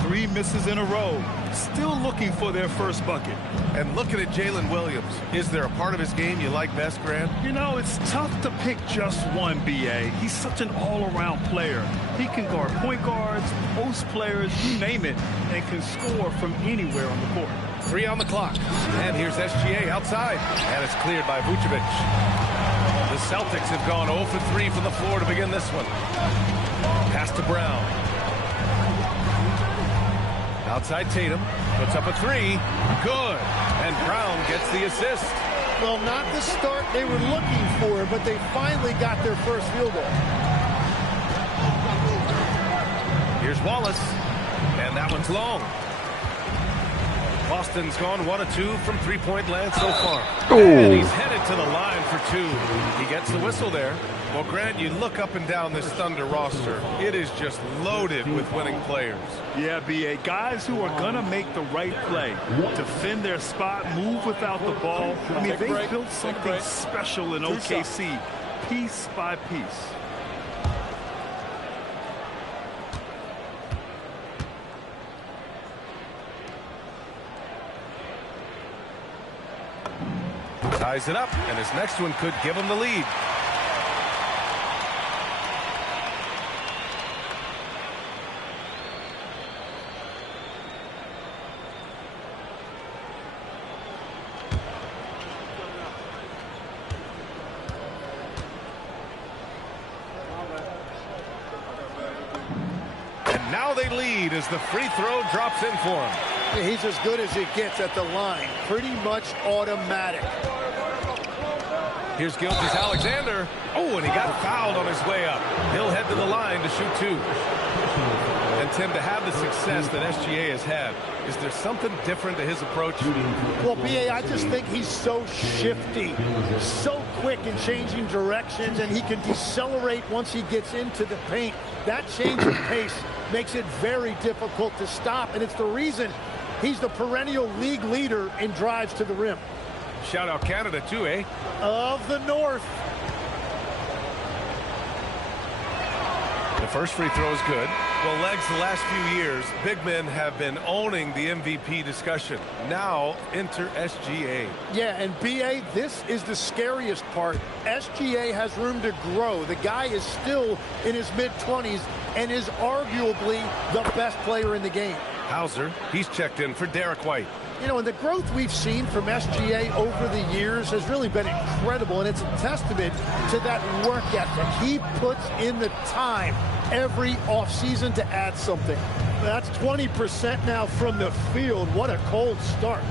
3 misses in a row. Still looking for their first bucket. And looking at Jalen Williams, is there a part of his game you like best, Grant? You know, it's tough to pick just one, B.A. He's such an all-around player. He can guard point guards, post players, you name it, and can score from anywhere on the court. 3 on the clock. And here's SGA outside. And it's cleared by Vucevic. The Celtics have gone 0 for 3 from the floor to begin this one. Pass to Brown. Outside Tatum, puts up a 3, good, and Brown gets the assist. Well, not the start they were looking for, but they finally got their first field goal. Here's Wallace, and that one's long. Boston's gone 1 of 2 from three-point land so far. Ooh. And he's headed to the line for 2. He gets the whistle there. Well, Grant, you look up and down this Thunder roster. It is just loaded with winning players. Yeah, B.A. Guys who are going to make the right play, defend their spot, move without the ball. I mean, they built something special in OKC, piece by piece. Ties it up, and his next one could give him the lead. And now they lead as the free throw drops in for him. He's as good as it gets at the line. Pretty much automatic. Here's Gilgeous-Alexander. Oh, and he got fouled on his way up. He'll head to the line to shoot 2. And, Tim, to have the success that SGA has had, is there something different to his approach? Well, B.A., I just think he's so shifty, so quick in changing directions, and he can decelerate once he gets into the paint. That change of pace makes it very difficult to stop, and it's the reason he's the perennial league leader in drives to the rim. Shout out Canada, too, eh? Of the North. The first free throw is good. Well, Legs, the last few years, big men have been owning the MVP discussion. Now, enter SGA. Yeah, and B.A., this is the scariest part. SGA has room to grow. The guy is still in his mid-20s and is arguably the best player in the game. Hauser, he's checked in for Derek White. You know, and the growth we've seen from SGA over the years has really been incredible, and it's a testament to that work ethic. He puts in the time every offseason to add something. That's 20% now from the field. What a cold start.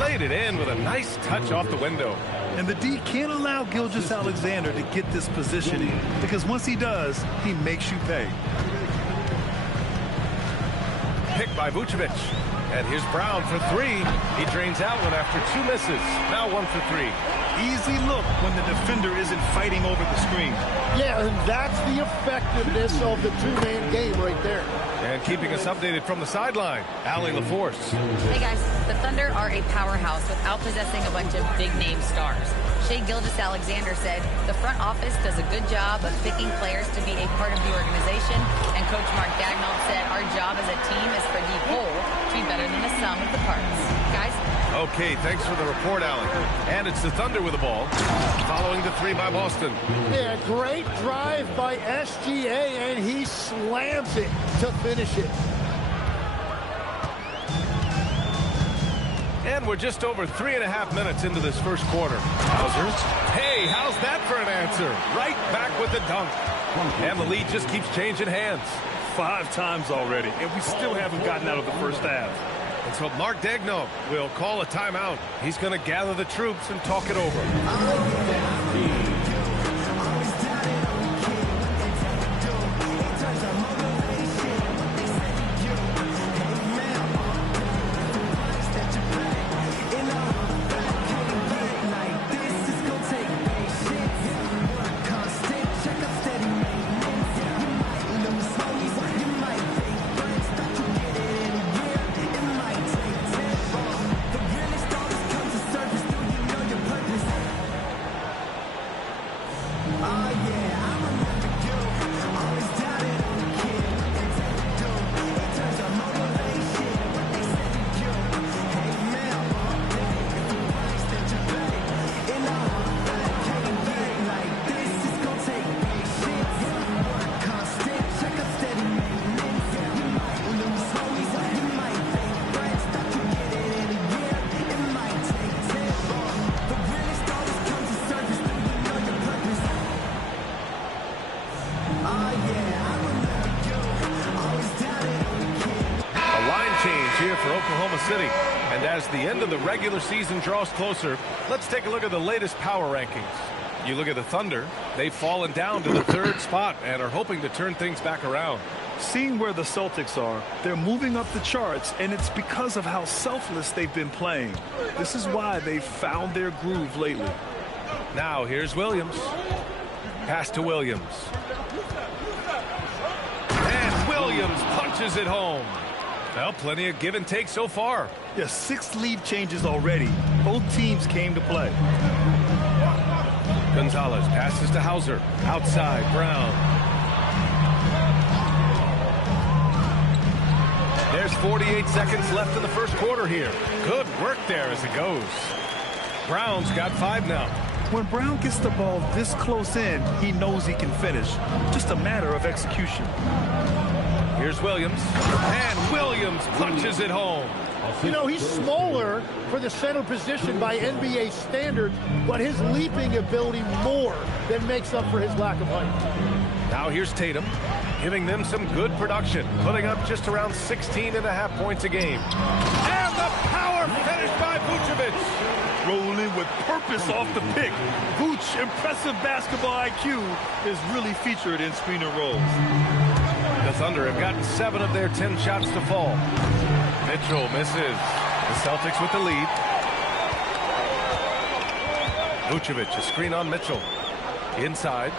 Laid it in with a nice touch off the window. And the D can't allow Gilgeous-Alexander to get this positioning, because once he does, he makes you pay. Pick by Vucevic. And here's Brown for three. He drains out one after two misses. Now 1 for 3. Easy look when the defender isn't fighting over the screen. Yeah, and that's the effectiveness of the two-man game right there. And keeping us updated from the sideline, Allie LaForce. Hey guys, the Thunder are a powerhouse without possessing a bunch of big-name stars. Shai Gilgeous-Alexander said the front office does a good job of picking players to be a part of the organization, and Coach Mark Daigneault said our job as a team is for the whole to be better than the sum of the parts. Guys? Okay, thanks for the report, Allie. And it's the Thunder with the ball, following the three by Boston. Yeah, great drive by SGA, and he slams it to finish it. And we're just over 3.5 minutes into this first quarter. Hauser. Hey, how's that for an answer? Right back with the dunk. And the lead just keeps changing hands. 5 times already, and we still haven't gotten out of the first half. And so Mark Daigneault will call a timeout. He's going to gather the troops and talk it over. For Oklahoma City. And as the end of the regular season draws closer, let's take a look at the latest power rankings. You look at the Thunder, they've fallen down to the 3rd spot and are hoping to turn things back around. Seeing where the Celtics are, they're moving up the charts, and it's because of how selfless they've been playing. This is why they've found their groove lately. Now here's Williams. Pass to Williams. And Williams punches it home. Well, plenty of give and take so far. Yeah, 6 lead changes already. Both teams came to play. Gonzalez passes to Hauser. Outside, Brown. There's 48 seconds left in the first quarter here. Good work there as it goes. Brown's got 5 now. When Brown gets the ball this close in, he knows he can finish. Just a matter of execution. Here's Williams, and Williams punches it home. You know, he's smaller for the center position by NBA standards, but his leaping ability more than makes up for his lack of height. Now here's Tatum, giving them some good production, putting up just around 16.5 points a game. And the power finish by Vucevic. Rolling with purpose off the pick. Vooch, impressive basketball IQ, is really featured in screener roles. The Thunder have gotten 7 of their 10 shots to fall. Mitchell misses. The Celtics with the lead. Vucevic, a screen on Mitchell. Inside.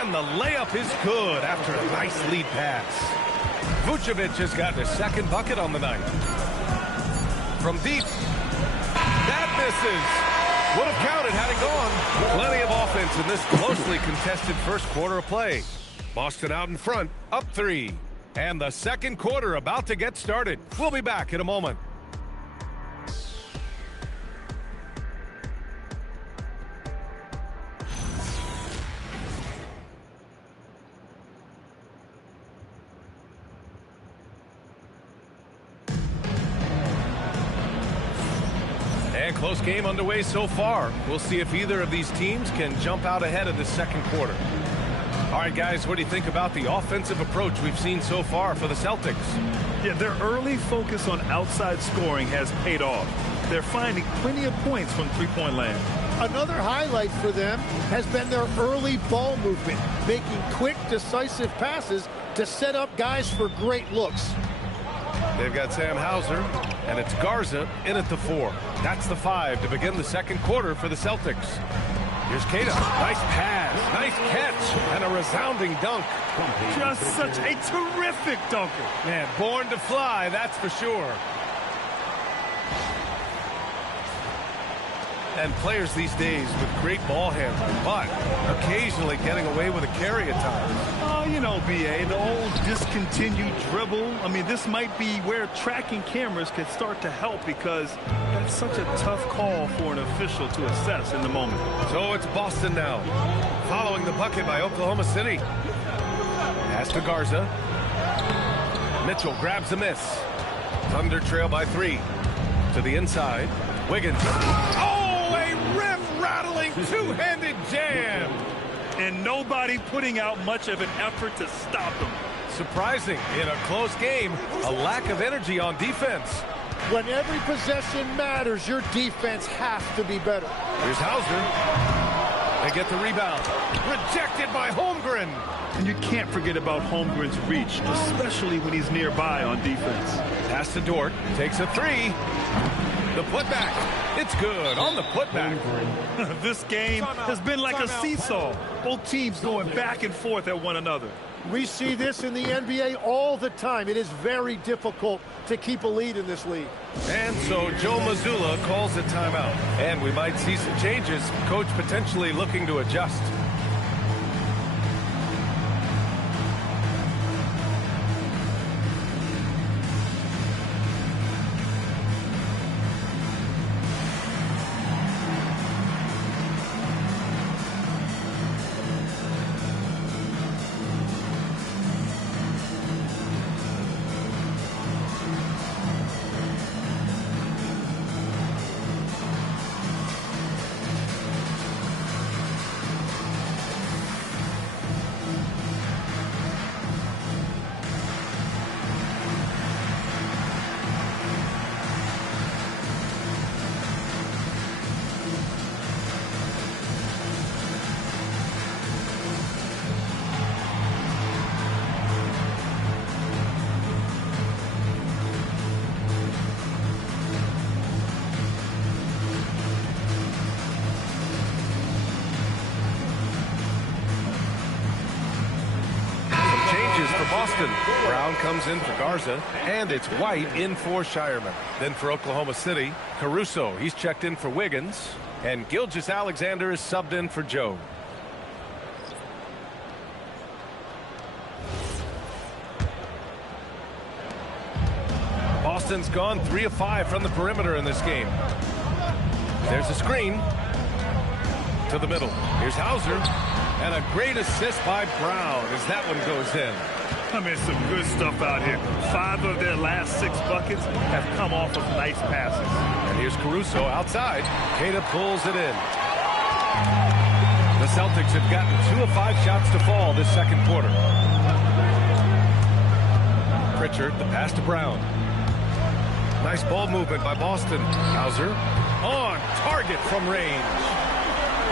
And the layup is good after a nice lead pass. Vucevic has gotten his 2nd bucket on the night. From deep. That misses. Would have counted had it gone. Plenty of offense in this closely contested first quarter of play. Boston out in front, up 3. And the second quarter about to get started. We'll be back in a moment. And close game underway so far. We'll see if either of these teams can jump out ahead of the second quarter. All right, guys, what do you think about the offensive approach we've seen so far for the Celtics? Yeah, their early focus on outside scoring has paid off. They're finding plenty of points from three-point land. Another highlight for them has been their early ball movement, making quick, decisive passes to set up guys for great looks. They've got Sam Hauser, and it's Garza in at the 4. That's the 5 to begin the second quarter for the Celtics. Here's Queta. Nice pass, nice catch, and a resounding dunk. Just such a terrific dunker. Man, born to fly, that's for sure. And players these days with great ball handling, but occasionally getting away with a carry at times. Oh, you know, B.A., the old discontinued dribble. I mean, this might be where tracking cameras could start to help because that's such a tough call for an official to assess in the moment. So it's Boston now, following the bucket by Oklahoma City. Pass to Garza. Mitchell grabs a miss. Thunder trail by 3. To the inside. Wiggins. Oh! Rattling two-handed jam. And nobody putting out much of an effort to stop them. Surprising in a close game, a lack of energy on defense. When every possession matters, your defense has to be better. Here's Hauser. They get the rebound. Rejected by Holmgren. And you can't forget about Holmgren's reach, especially when he's nearby on defense. Pass to Dort. Takes a 3. The putback. It's good on the putback. This game has been like a seesaw. Both teams going back and forth at one another. We see this in the NBA all the time. It is very difficult to keep a lead in this league. And so Joe Mazzulla calls a timeout. And we might see some changes. Coach potentially looking to adjust. Boston. Brown comes in for Garza, and it's White in for Shireman. Then for Oklahoma City, Caruso. He's checked in for Wiggins, and Gilgeous-Alexander is subbed in for Joe. Boston's gone 3 of 5 from the perimeter in this game. There's a screen to the middle. Here's Hauser, and a great assist by Brown as that one goes in. I mean, some good stuff out here. 5 of their last 6 buckets have come off of nice passes. And here's Caruso outside. Queta pulls it in. The Celtics have gotten 2 of 5 shots to fall this second quarter. Pritchard, the pass to Brown. Nice ball movement by Boston. Hauser on target from range.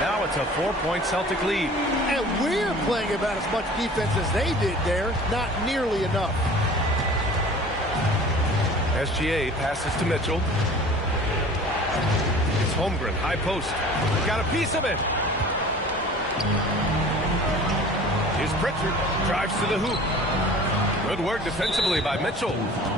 Now it's a 4-point Celtic lead. And we're playing about as much defense as they did there. Not nearly enough. SGA passes to Mitchell. It's Holmgren, high post. Got a piece of it. Here's Pritchard, drives to the hoop. Good work defensively by Mitchell.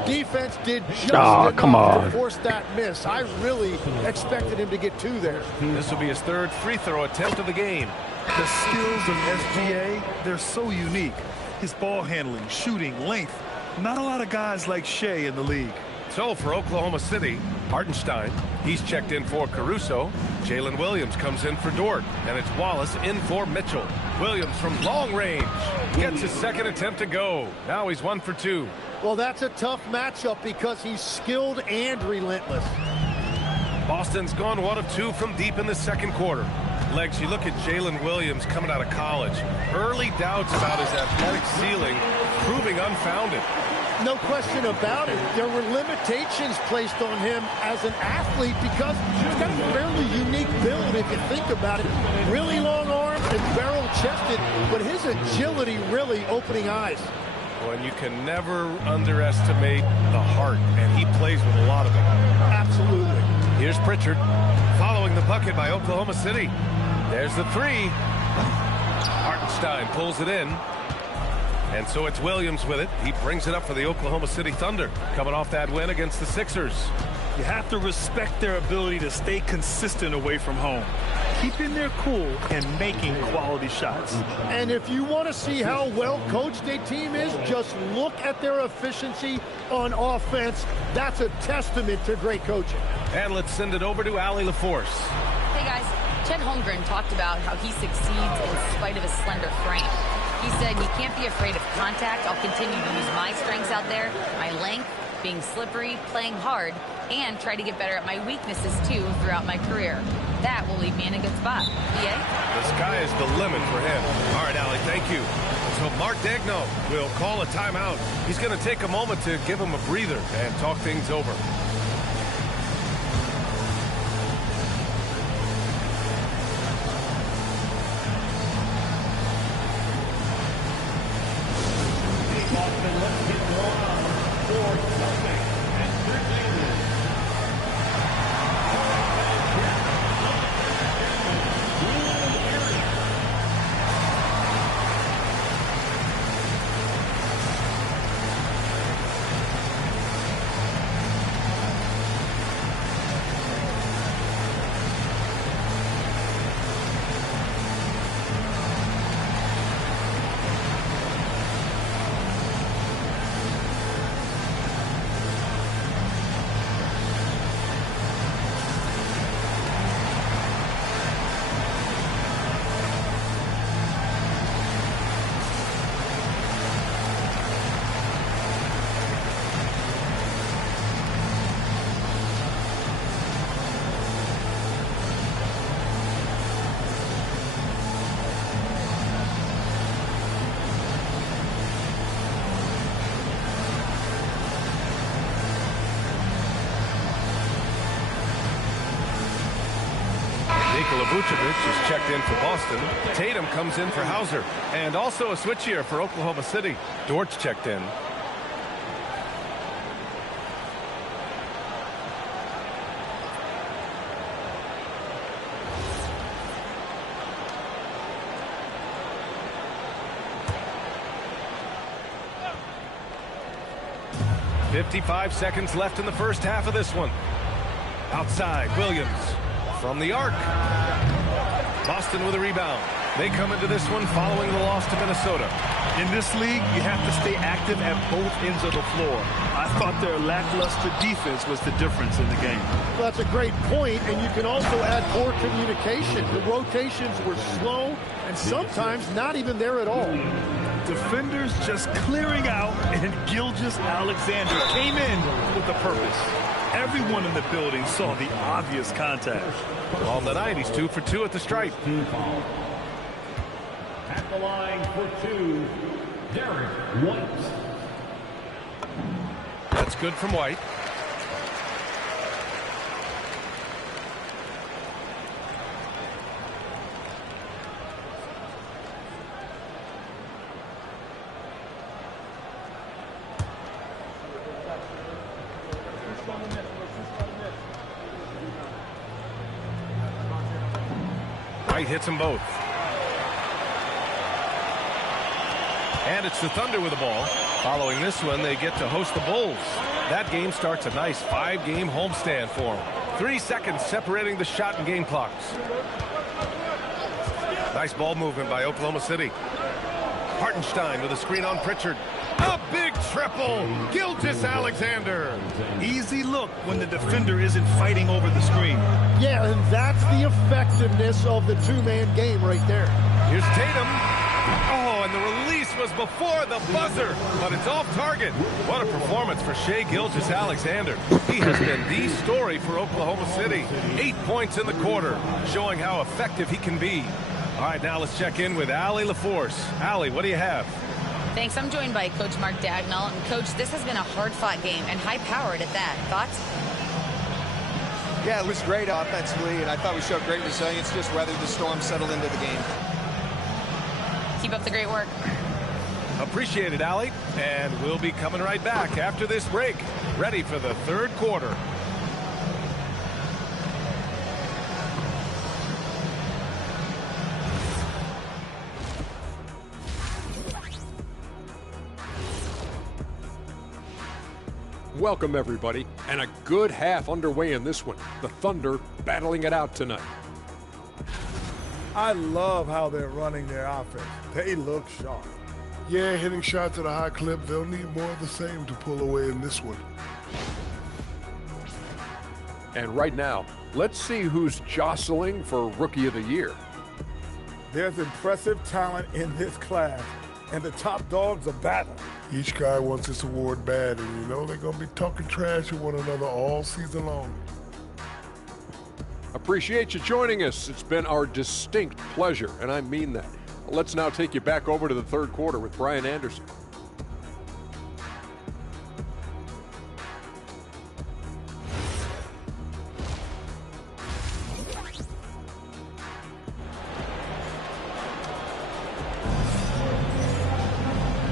Defense did just enough to force that miss. I really expected him to get 2 there. This will be his 3rd free throw attempt of the game. The skills of SGA, they're so unique. His ball handling, shooting, length. Not a lot of guys like Shea in the league. So for Oklahoma City, Hartenstein, he's checked in for Caruso. Jalen Williams comes in for Dort, and it's Wallace in for Mitchell. Williams from long range gets his 2nd attempt to go. Now he's 1 for 2. Well, that's a tough matchup because he's skilled and relentless. Boston's gone 1 of 2 from deep in the second quarter. Legs, you look at Jalen Williams coming out of college. Early doubts about his athletic ceiling proving unfounded. No question about it. There were limitations placed on him as an athlete because he's got a fairly unique build if you think about it. Really long arms and barrel-chested, but his agility really opening eyes. Well, and you can never underestimate the heart, and he plays with a lot of it. Absolutely. Here's Pritchard following the bucket by Oklahoma City. There's the three. Hartenstein pulls it in. And so it's Williams with it. He brings it up for the Oklahoma City Thunder, coming off that win against the Sixers. You have to respect their ability to stay consistent away from home, keeping their cool and making quality shots. And if you want to see how well coached a team is, just look at their efficiency on offense. That's a testament to great coaching. And let's send it over to Allie LaForce. Hey guys, Chet Holmgren talked about how he succeeds in spite of his slender frame. He said, you can't be afraid of contact. I'll continue to use my strengths out there, my length, being slippery, playing hard, and try to get better at my weaknesses, too, throughout my career. That will leave me in a good spot. BA? The sky is the limit for him. All right, Allie, thank you. So Mark Daigneault will call a timeout. He's going to take a moment to give him a breather and talk things over. Nikola Vucevic is checked in for Boston. Tatum comes in for Hauser. And also a switch here for Oklahoma City. Dortch checked in. .55 seconds left in the first half of this one. Outside, Williams. From the arc. Boston with a rebound. They come into this one following the loss to Minnesota. In this league, you have to stay active at both ends of the floor. I thought their lackluster defense was the difference in the game. Well, that's a great point, and you can also add poor communication. The rotations were slow and sometimes not even there at all. Defenders just clearing out, and Gilgeous-Alexander came in with a purpose. Everyone in the building saw the obvious contact. On the night, he's 2 for 2 at the stripe. At the line for 2, Derek White. That's good from White. White hits them both. And it's the Thunder with the ball. Following this one, they get to host the Bulls. That game starts a nice 5-game homestand for them. 3 seconds separating the shot and game clocks. Nice ball movement by Oklahoma City. Hartenstein with a screen on Pritchard. A big triple. Gilgeous-Alexander. Easy look when the defender isn't fighting over the screen. Yeah, and that's the effectiveness of the two-man game right there. Here's Tatum. Oh, and the release was before the buzzer, but it's off target. What a performance for Shai Gilgeous-Alexander. He has been the story for Oklahoma City. 8 points in the quarter, showing how effective he can be. All right, now let's check in with Allie LaForce. Allie, what do you have? Thanks. I'm joined by Coach Mark Dagnall. And, Coach, this has been a hard-fought game and high-powered at that. Thoughts? Yeah, it was great offensively, and I thought we showed great resilience, just weathered the storm, settled into the game. Keep up the great work. Appreciate it, Allie. And we'll be coming right back after this break, ready for the third quarter. Welcome, everybody, and a good half underway in this one. The Thunder battling it out tonight. I love how they're running their offense. They look sharp. Yeah, hitting shots at a high clip. They'll need more of the same to pull away in this one. And right now, let's see who's jostling for Rookie of the Year. There's impressive talent in this class, and the top dogs are battling. Each guy wants this award bad, and you know they're going to be talking trash to one another all season long. Appreciate you joining us. It's been our distinct pleasure, and I mean that. Let's now take you back over to the third quarter with Brian Anderson.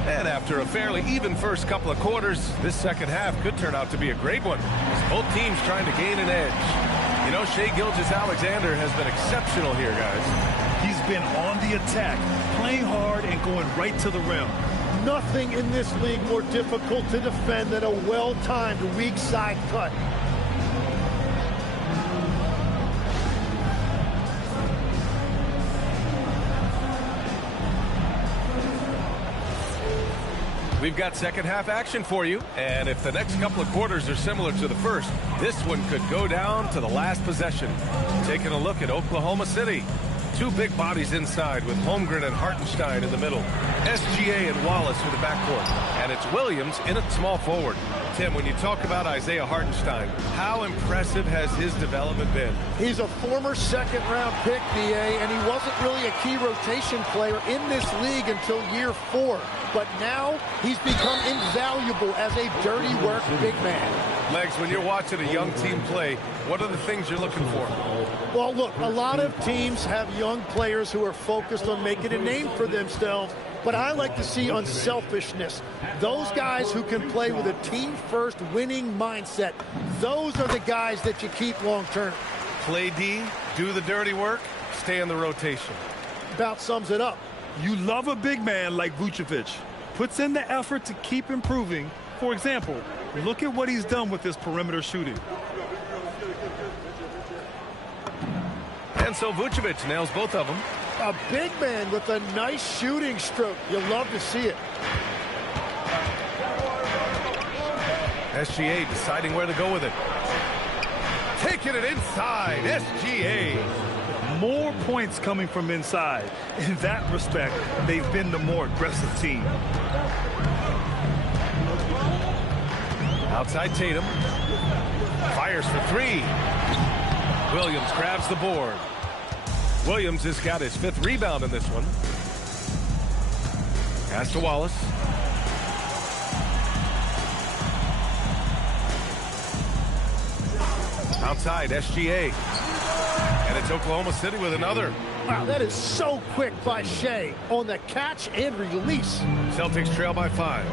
And after a fairly even first couple of quarters, this second half could turn out to be a great one, as both teams trying to gain an edge. You know, Shai Gilgeous-Alexander has been exceptional here, guys. He's been on the attack, playing hard and going right to the rim. Nothing in this league more difficult to defend than a well-timed weak side cut. We've got second half action for you, and if the next couple of quarters are similar to the first, this one could go down to the last possession. Taking a look at Oklahoma City. Two big bodies inside with Holmgren and Hartenstein in the middle. SGA and Wallace for the backcourt. And it's Williams in at small forward. Tim, when you talk about Isaiah Hartenstein, how impressive has his development been? He's a former second-round pick, BA, and he wasn't really a key rotation player in this league until year 4. But now he's become invaluable as a dirty work big man. Legs, when you're watching a young team play, what are the things you're looking for? Well, look, a lot of teams have young players who are focused on making a name for themselves, but I like to see unselfishness. Those guys who can play with a team-first winning mindset, those are the guys that you keep long-term. Play D, do the dirty work, stay in the rotation. About sums it up. You love a big man like Vucevic. Puts in the effort to keep improving. For example, look at what he's done with his perimeter shooting. And so Vucevic nails both of them. A big man with a nice shooting stroke. You'll love to see it. SGA deciding where to go with it. Taking it inside, SGA. More points coming from inside. In that respect, they've been the more aggressive team. Outside Tatum. Fires for three. Williams grabs the board. Williams has got his 5th rebound in this one. Pass to Wallace. Outside, SGA. And it's Oklahoma City with another. Wow, that is so quick by Shai on the catch and release. Celtics trail by 5.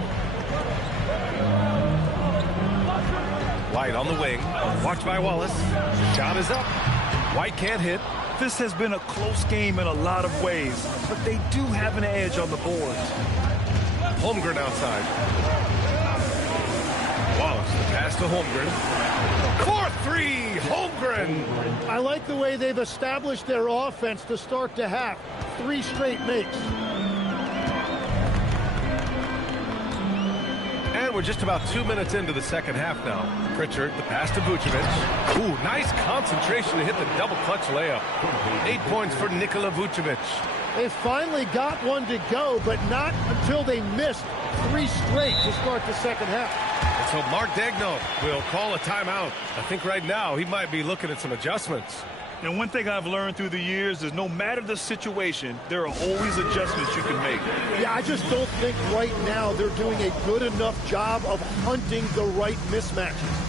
White on the wing. Watched by Wallace. Shot is up. White can't hit. This has been a close game in a lot of ways, but they do have an edge on the boards. Holmgren outside. Wallace, the pass to Holmgren. 4-3, Holmgren. I like the way they've established their offense to start the half. 3 straight makes. And we're just about 2 minutes into the second half now. Pritchard, the pass to Vucevic. Ooh, nice concentration to hit the double clutch layup. 8 points for Nikola Vucevic. They finally got one to go, but not until they missed 3 straight to start the second half. And so Mark Daigneault will call a timeout. I think right now he might be looking at some adjustments. And one thing I've learned through the years is no matter the situation, there are always adjustments you can make. Yeah, I just don't think right now they're doing a good enough job of hunting the right mismatches.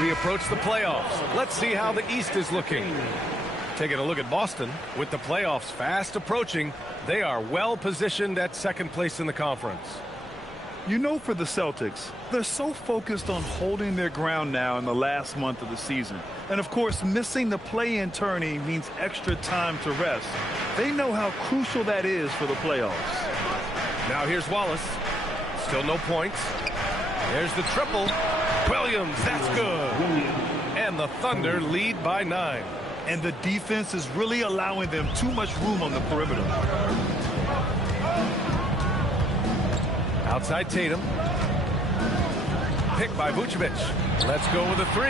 We approach the playoffs. Let's see how the East is looking. Taking a look at Boston, with the playoffs fast approaching, they are well positioned at second place in the conference. You know, for the Celtics, they're so focused on holding their ground now in the last month of the season. And of course, missing the play-in tourney means extra time to rest. They know how crucial that is for the playoffs. Now here's Wallace. Still no points. There's the triple. Williams, that's good. And the Thunder lead by 9. And the defense is really allowing them too much room on the perimeter. Outside Tatum. Picked by Vucevic. Let's go with a 3.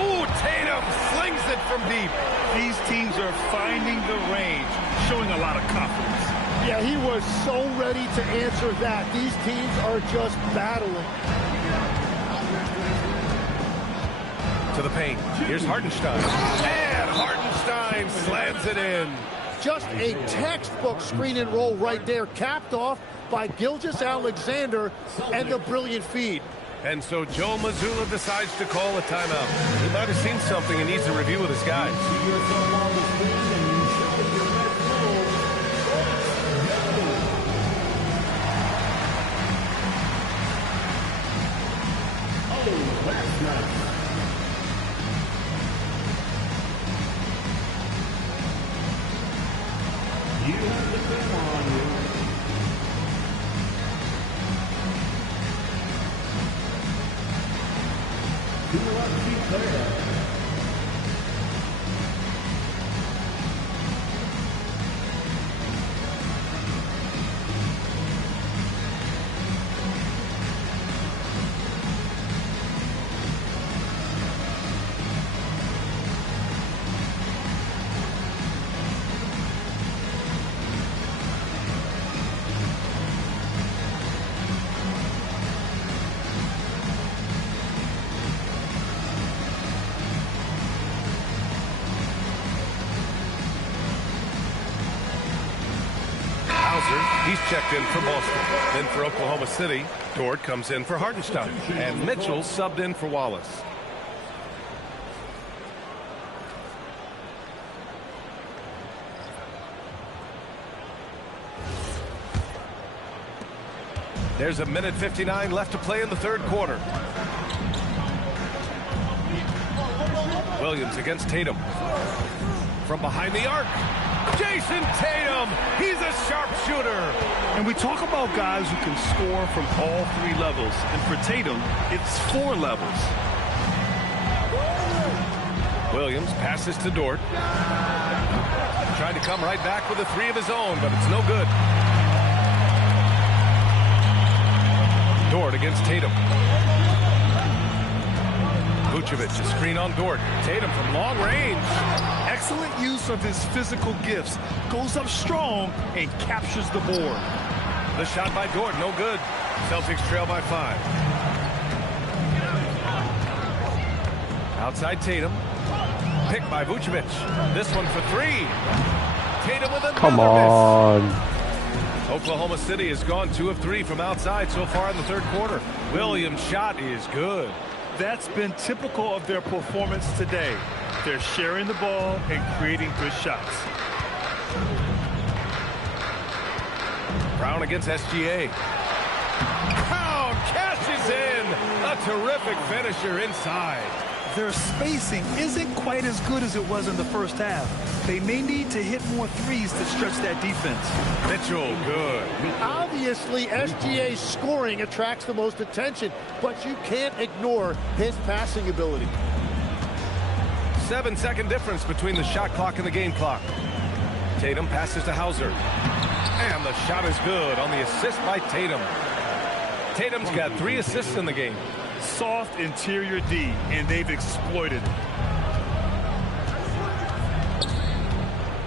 Oh, Tatum slings it from deep. These teams are finding the range, showing a lot of confidence. Yeah, he was so ready to answer that. These teams are just battling. To the paint. Here's Hartenstein. And Hartenstein slams it in. Just a textbook screen and roll right there, capped off by Gilgeous-Alexander and the brilliant feed. And so Joe Mazzulla decides to call a timeout. He might have seen something and needs a review with his guys. He's checked in for Boston. Then for Oklahoma City, Dort comes in for Hartenstein. And Mitchell subbed in for Wallace. There's 1:59 left to play in the third quarter. Williams against Tatum. From behind the arc. Jason Tatum, he's a sharpshooter. And we talk about guys who can score from all 3 levels. And for Tatum, it's 4 levels. Williams passes to Dort. Trying to come right back with a 3 of his own, but it's no good. Dort against Tatum. Vucevic, a screen on Dort. Tatum from long range. Excellent use of his physical gifts. Goes up strong and captures the board. The shot by Dort, no good. Celtics trail by 5. Outside Tatum. Picked by Vucevic. This one for three. Tatum with another Come on. miss. Oklahoma City has gone 2 of 3 from outside so far in the third quarter. Williams' shot is good. That's been typical of their performance today. They're sharing the ball and creating good shots. Brown against SGA. Brown cashes in. A terrific finisher inside. Their spacing isn't quite as good as it was in the first half. They may need to hit more threes to stretch that defense. Mitchell, good. Obviously, SGA's scoring attracts the most attention, but you can't ignore his passing ability. 7-second difference between the shot clock and the game clock. Tatum passes to Hauser. And the shot is good on the assist by Tatum. Tatum's got 3 assists in the game. Soft interior D, and they've exploited it.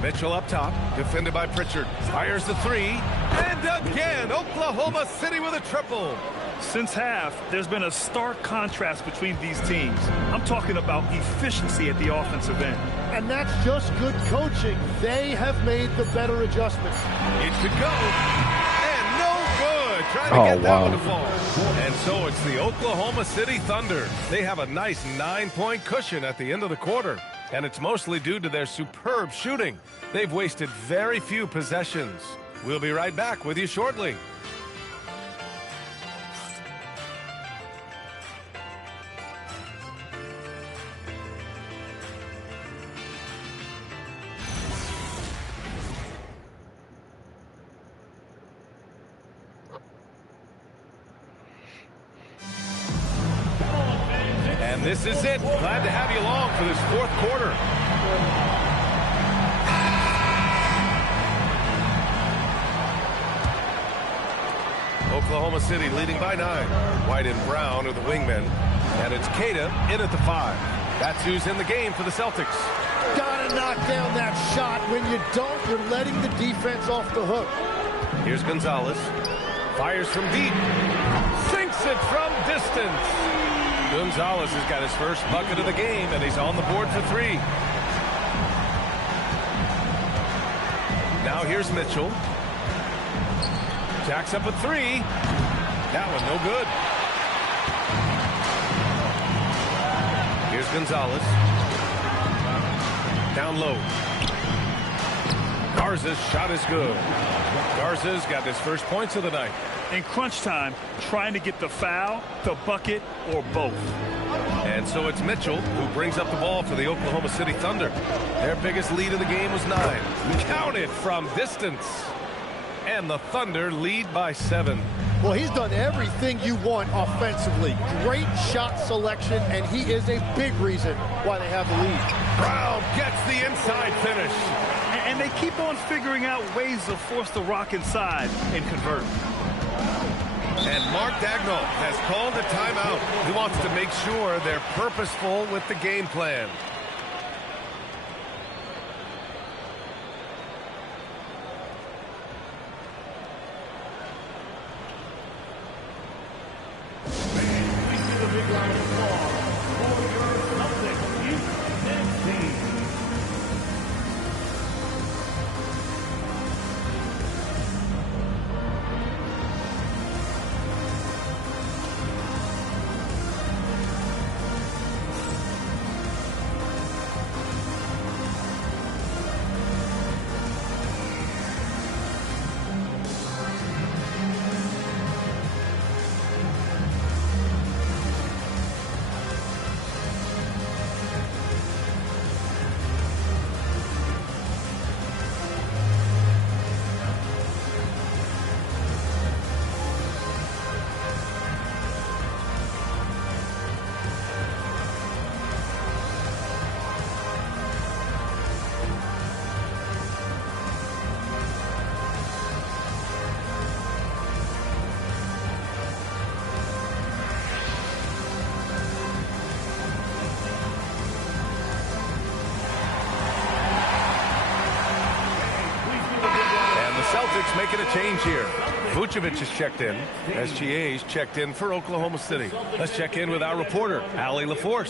Mitchell up top, defended by Pritchard. Fires the 3. And again, Oklahoma City with a triple. Since half, there's been a stark contrast between these teams. I'm talking about efficiency at the offensive end. And that's just good coaching. They have made the better adjustments. It could go. And no good. Trying to get that one to fall. And so it's the Oklahoma City Thunder. They have a nice 9-point cushion at the end of the quarter. And it's mostly due to their superb shooting. They've wasted very few possessions. We'll be right back with you shortly. And this is it. Glad to have you along for this fourth quarter. Oklahoma City leading by 9. White and Brown are the wingmen. And it's Queta in at the 5. That's who's in the game for the Celtics. Gotta knock down that shot. When you don't, you're letting the defense off the hook. Here's Gonzalez. Fires from deep. Sinks it from distance. Gonzalez has got his first bucket of the game, and he's on the board for 3. Now here's Mitchell. Jacks up a 3. That one no good. Here's Gonzalez. Down low. Garza's shot is good. Garza's got his first points of the night. In crunch time, trying to get the foul, the bucket, or both. And so it's Mitchell who brings up the ball for the Oklahoma City Thunder. Their biggest lead of the game was 9. Count it from distance. And the Thunder lead by 7. Well, he's done everything you want offensively. Great shot selection, and he is a big reason why they have the lead. Brown gets the inside finish. And they keep on figuring out ways to force the rock inside and convert. And Mark Daigneault has called a timeout. He wants to make sure they're purposeful with the game plan. making a change here. Vucevic is checked in. SGA's checked in for Oklahoma City. Let's check in with our reporter, Allie LaForce.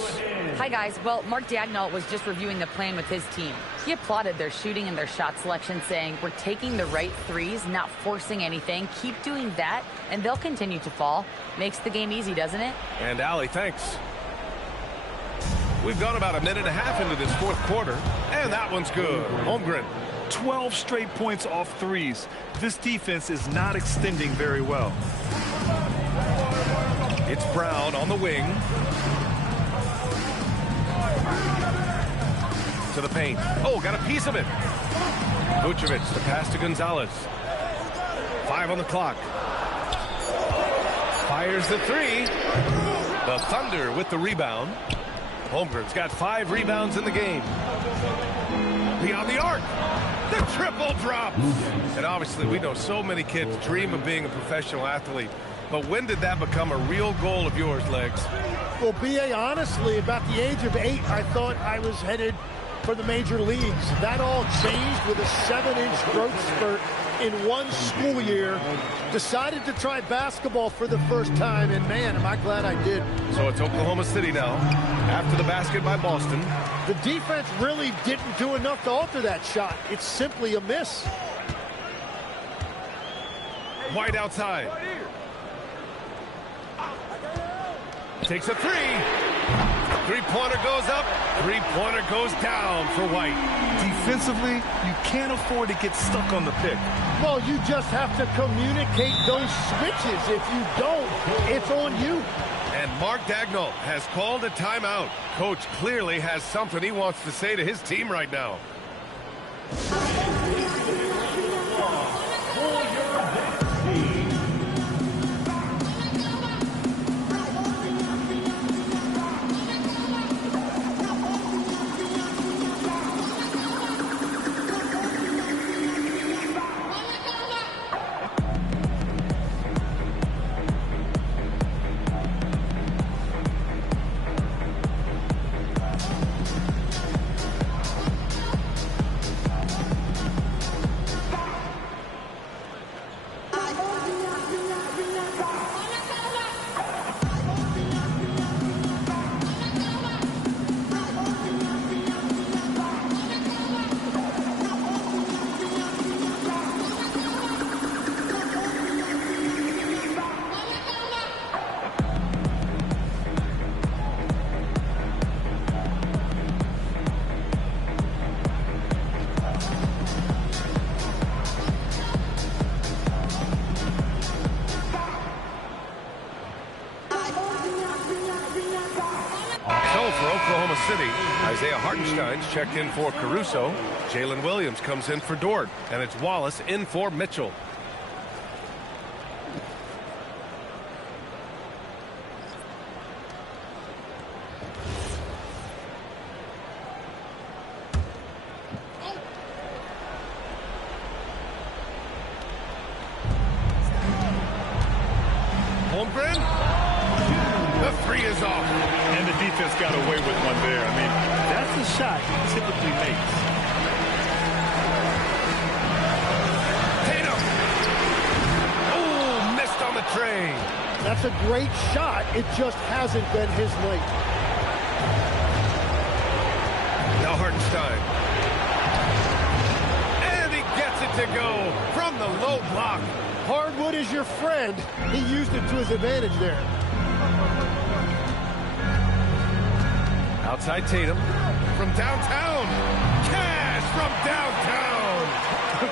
Hi, guys. Well, Mark Daigneault was just reviewing the plan with his team. He applauded their shooting and their shot selection, saying, we're taking the right threes, not forcing anything. Keep doing that, and they'll continue to fall. Makes the game easy, doesn't it? And Allie, thanks. We've gone about a minute and a half into this fourth quarter, and that one's good. Holmgren. 12 straight points off threes. This defense is not extending very well. It's Brown on the wing. To the paint. Oh, got a piece of it. Vucevic, the pass to Gonzalez. 5 on the clock. Fires the three. The Thunder with the rebound. Holmgren's got 5 rebounds in the game. Beyond the arc. The triple drop. And obviously, we know so many kids dream of being a professional athlete. But when did that become a real goal of yours, Legs? Well, B.A., honestly, about the age of 8, I thought I was headed for the major leagues. That all changed with a 7-inch growth spurt in one school year. Decided to try basketball for the first time, and man, am I glad I did. So it's Oklahoma City now, after the basket by Boston. The defense really didn't do enough to alter that shot. It's simply a miss. White outside. Takes a three. Three-pointer goes up. Three-pointer goes down for White. Defensively, you can't afford to get stuck on the pick. Well, you just have to communicate those switches. If you don't, it's on you. And Mark Daigneault has called a timeout. Coach clearly has something he wants to say to his team right now. Isaiah Hartenstein's checked in for Caruso. Jalen Williams comes in for Dort. And it's Wallace in for Mitchell. Holmgren. The three is off. And the defense got away with one there. I mean, that's the shot he typically makes. Tatum. Oh, missed on the tray. That's a great shot. It just hasn't been his night. Now Hartenstein. And he gets it to go from the low block. Hardwood is your friend. He used it to his advantage there. Outside Tatum from downtown. Cash from downtown.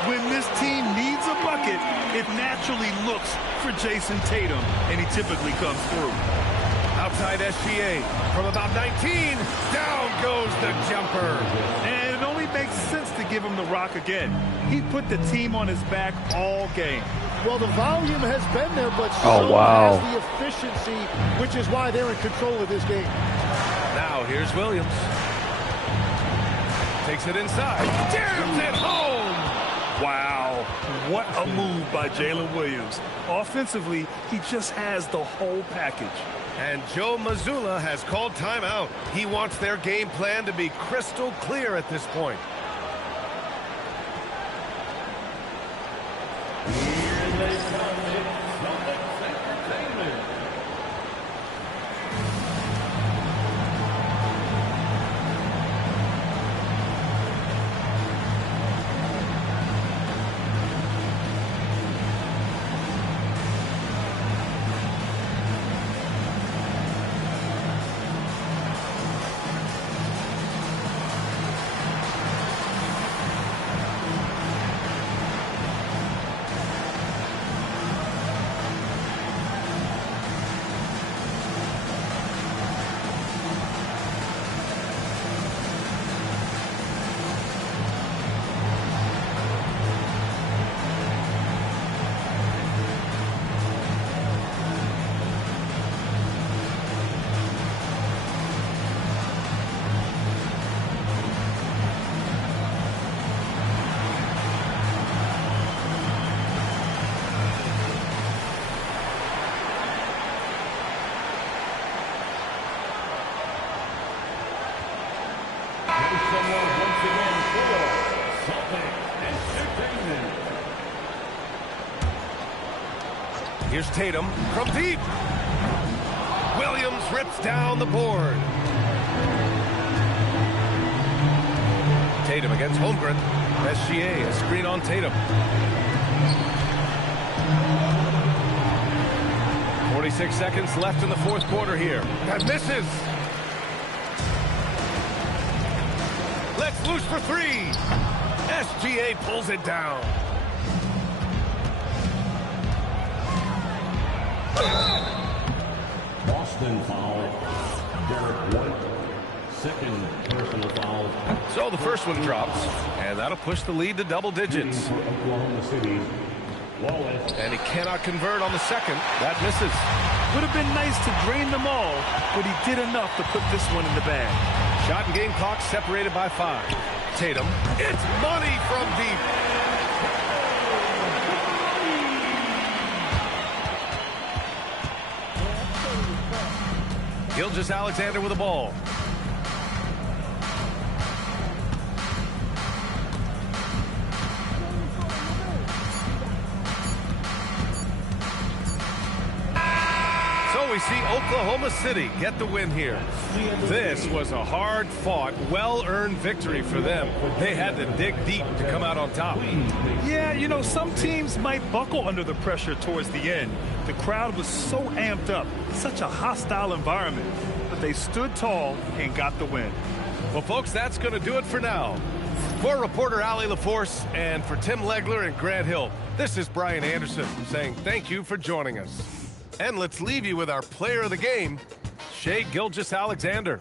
When this team needs a bucket, it naturally looks for Jason Tatum, and he typically comes through. Outside SGA from about 19. Down goes the jumper. And it only makes sense to give him the rock again. He put the team on his back all game. Well, the volume has been there, but so has the efficiency, which is why they're in control of this game. Now here's Williams. Takes it inside. Jams it home. Wow. What a move by Jalen Williams. Offensively, he just has the whole package. And Joe Mazzulla has called timeout. He wants their game plan to be crystal clear at this point. Here's Tatum from deep. Williams rips down the board. Tatum against Holmgren. SGA, a screen on Tatum. 46 seconds left in the fourth quarter here. That misses. Let's loose for three. SGA pulls it down. Boston foul. Derek White. Second personal foul. So the first one drops, and that'll push the lead to double digits. Oklahoma City. Wallace. And he cannot convert on the second. That misses. Would have been nice to drain them all, but he did enough to put this one in the bag. Shot and game clock separated by 5. Tatum. It's money from deep. Gilgeous-Alexander with the ball. So we see Oklahoma City get the win here. This was a hard-fought, well-earned victory for them. They had to dig deep to come out on top. Yeah, you know, some teams might buckle under the pressure towards the end. The crowd was so amped up, such a hostile environment, but they stood tall and got the win. Well, folks, that's going to do it for now. For reporter Allie LaForce and for Tim Legler and Grant Hill, this is Brian Anderson saying thank you for joining us. And let's leave you with our player of the game, Shai Gilgeous-Alexander.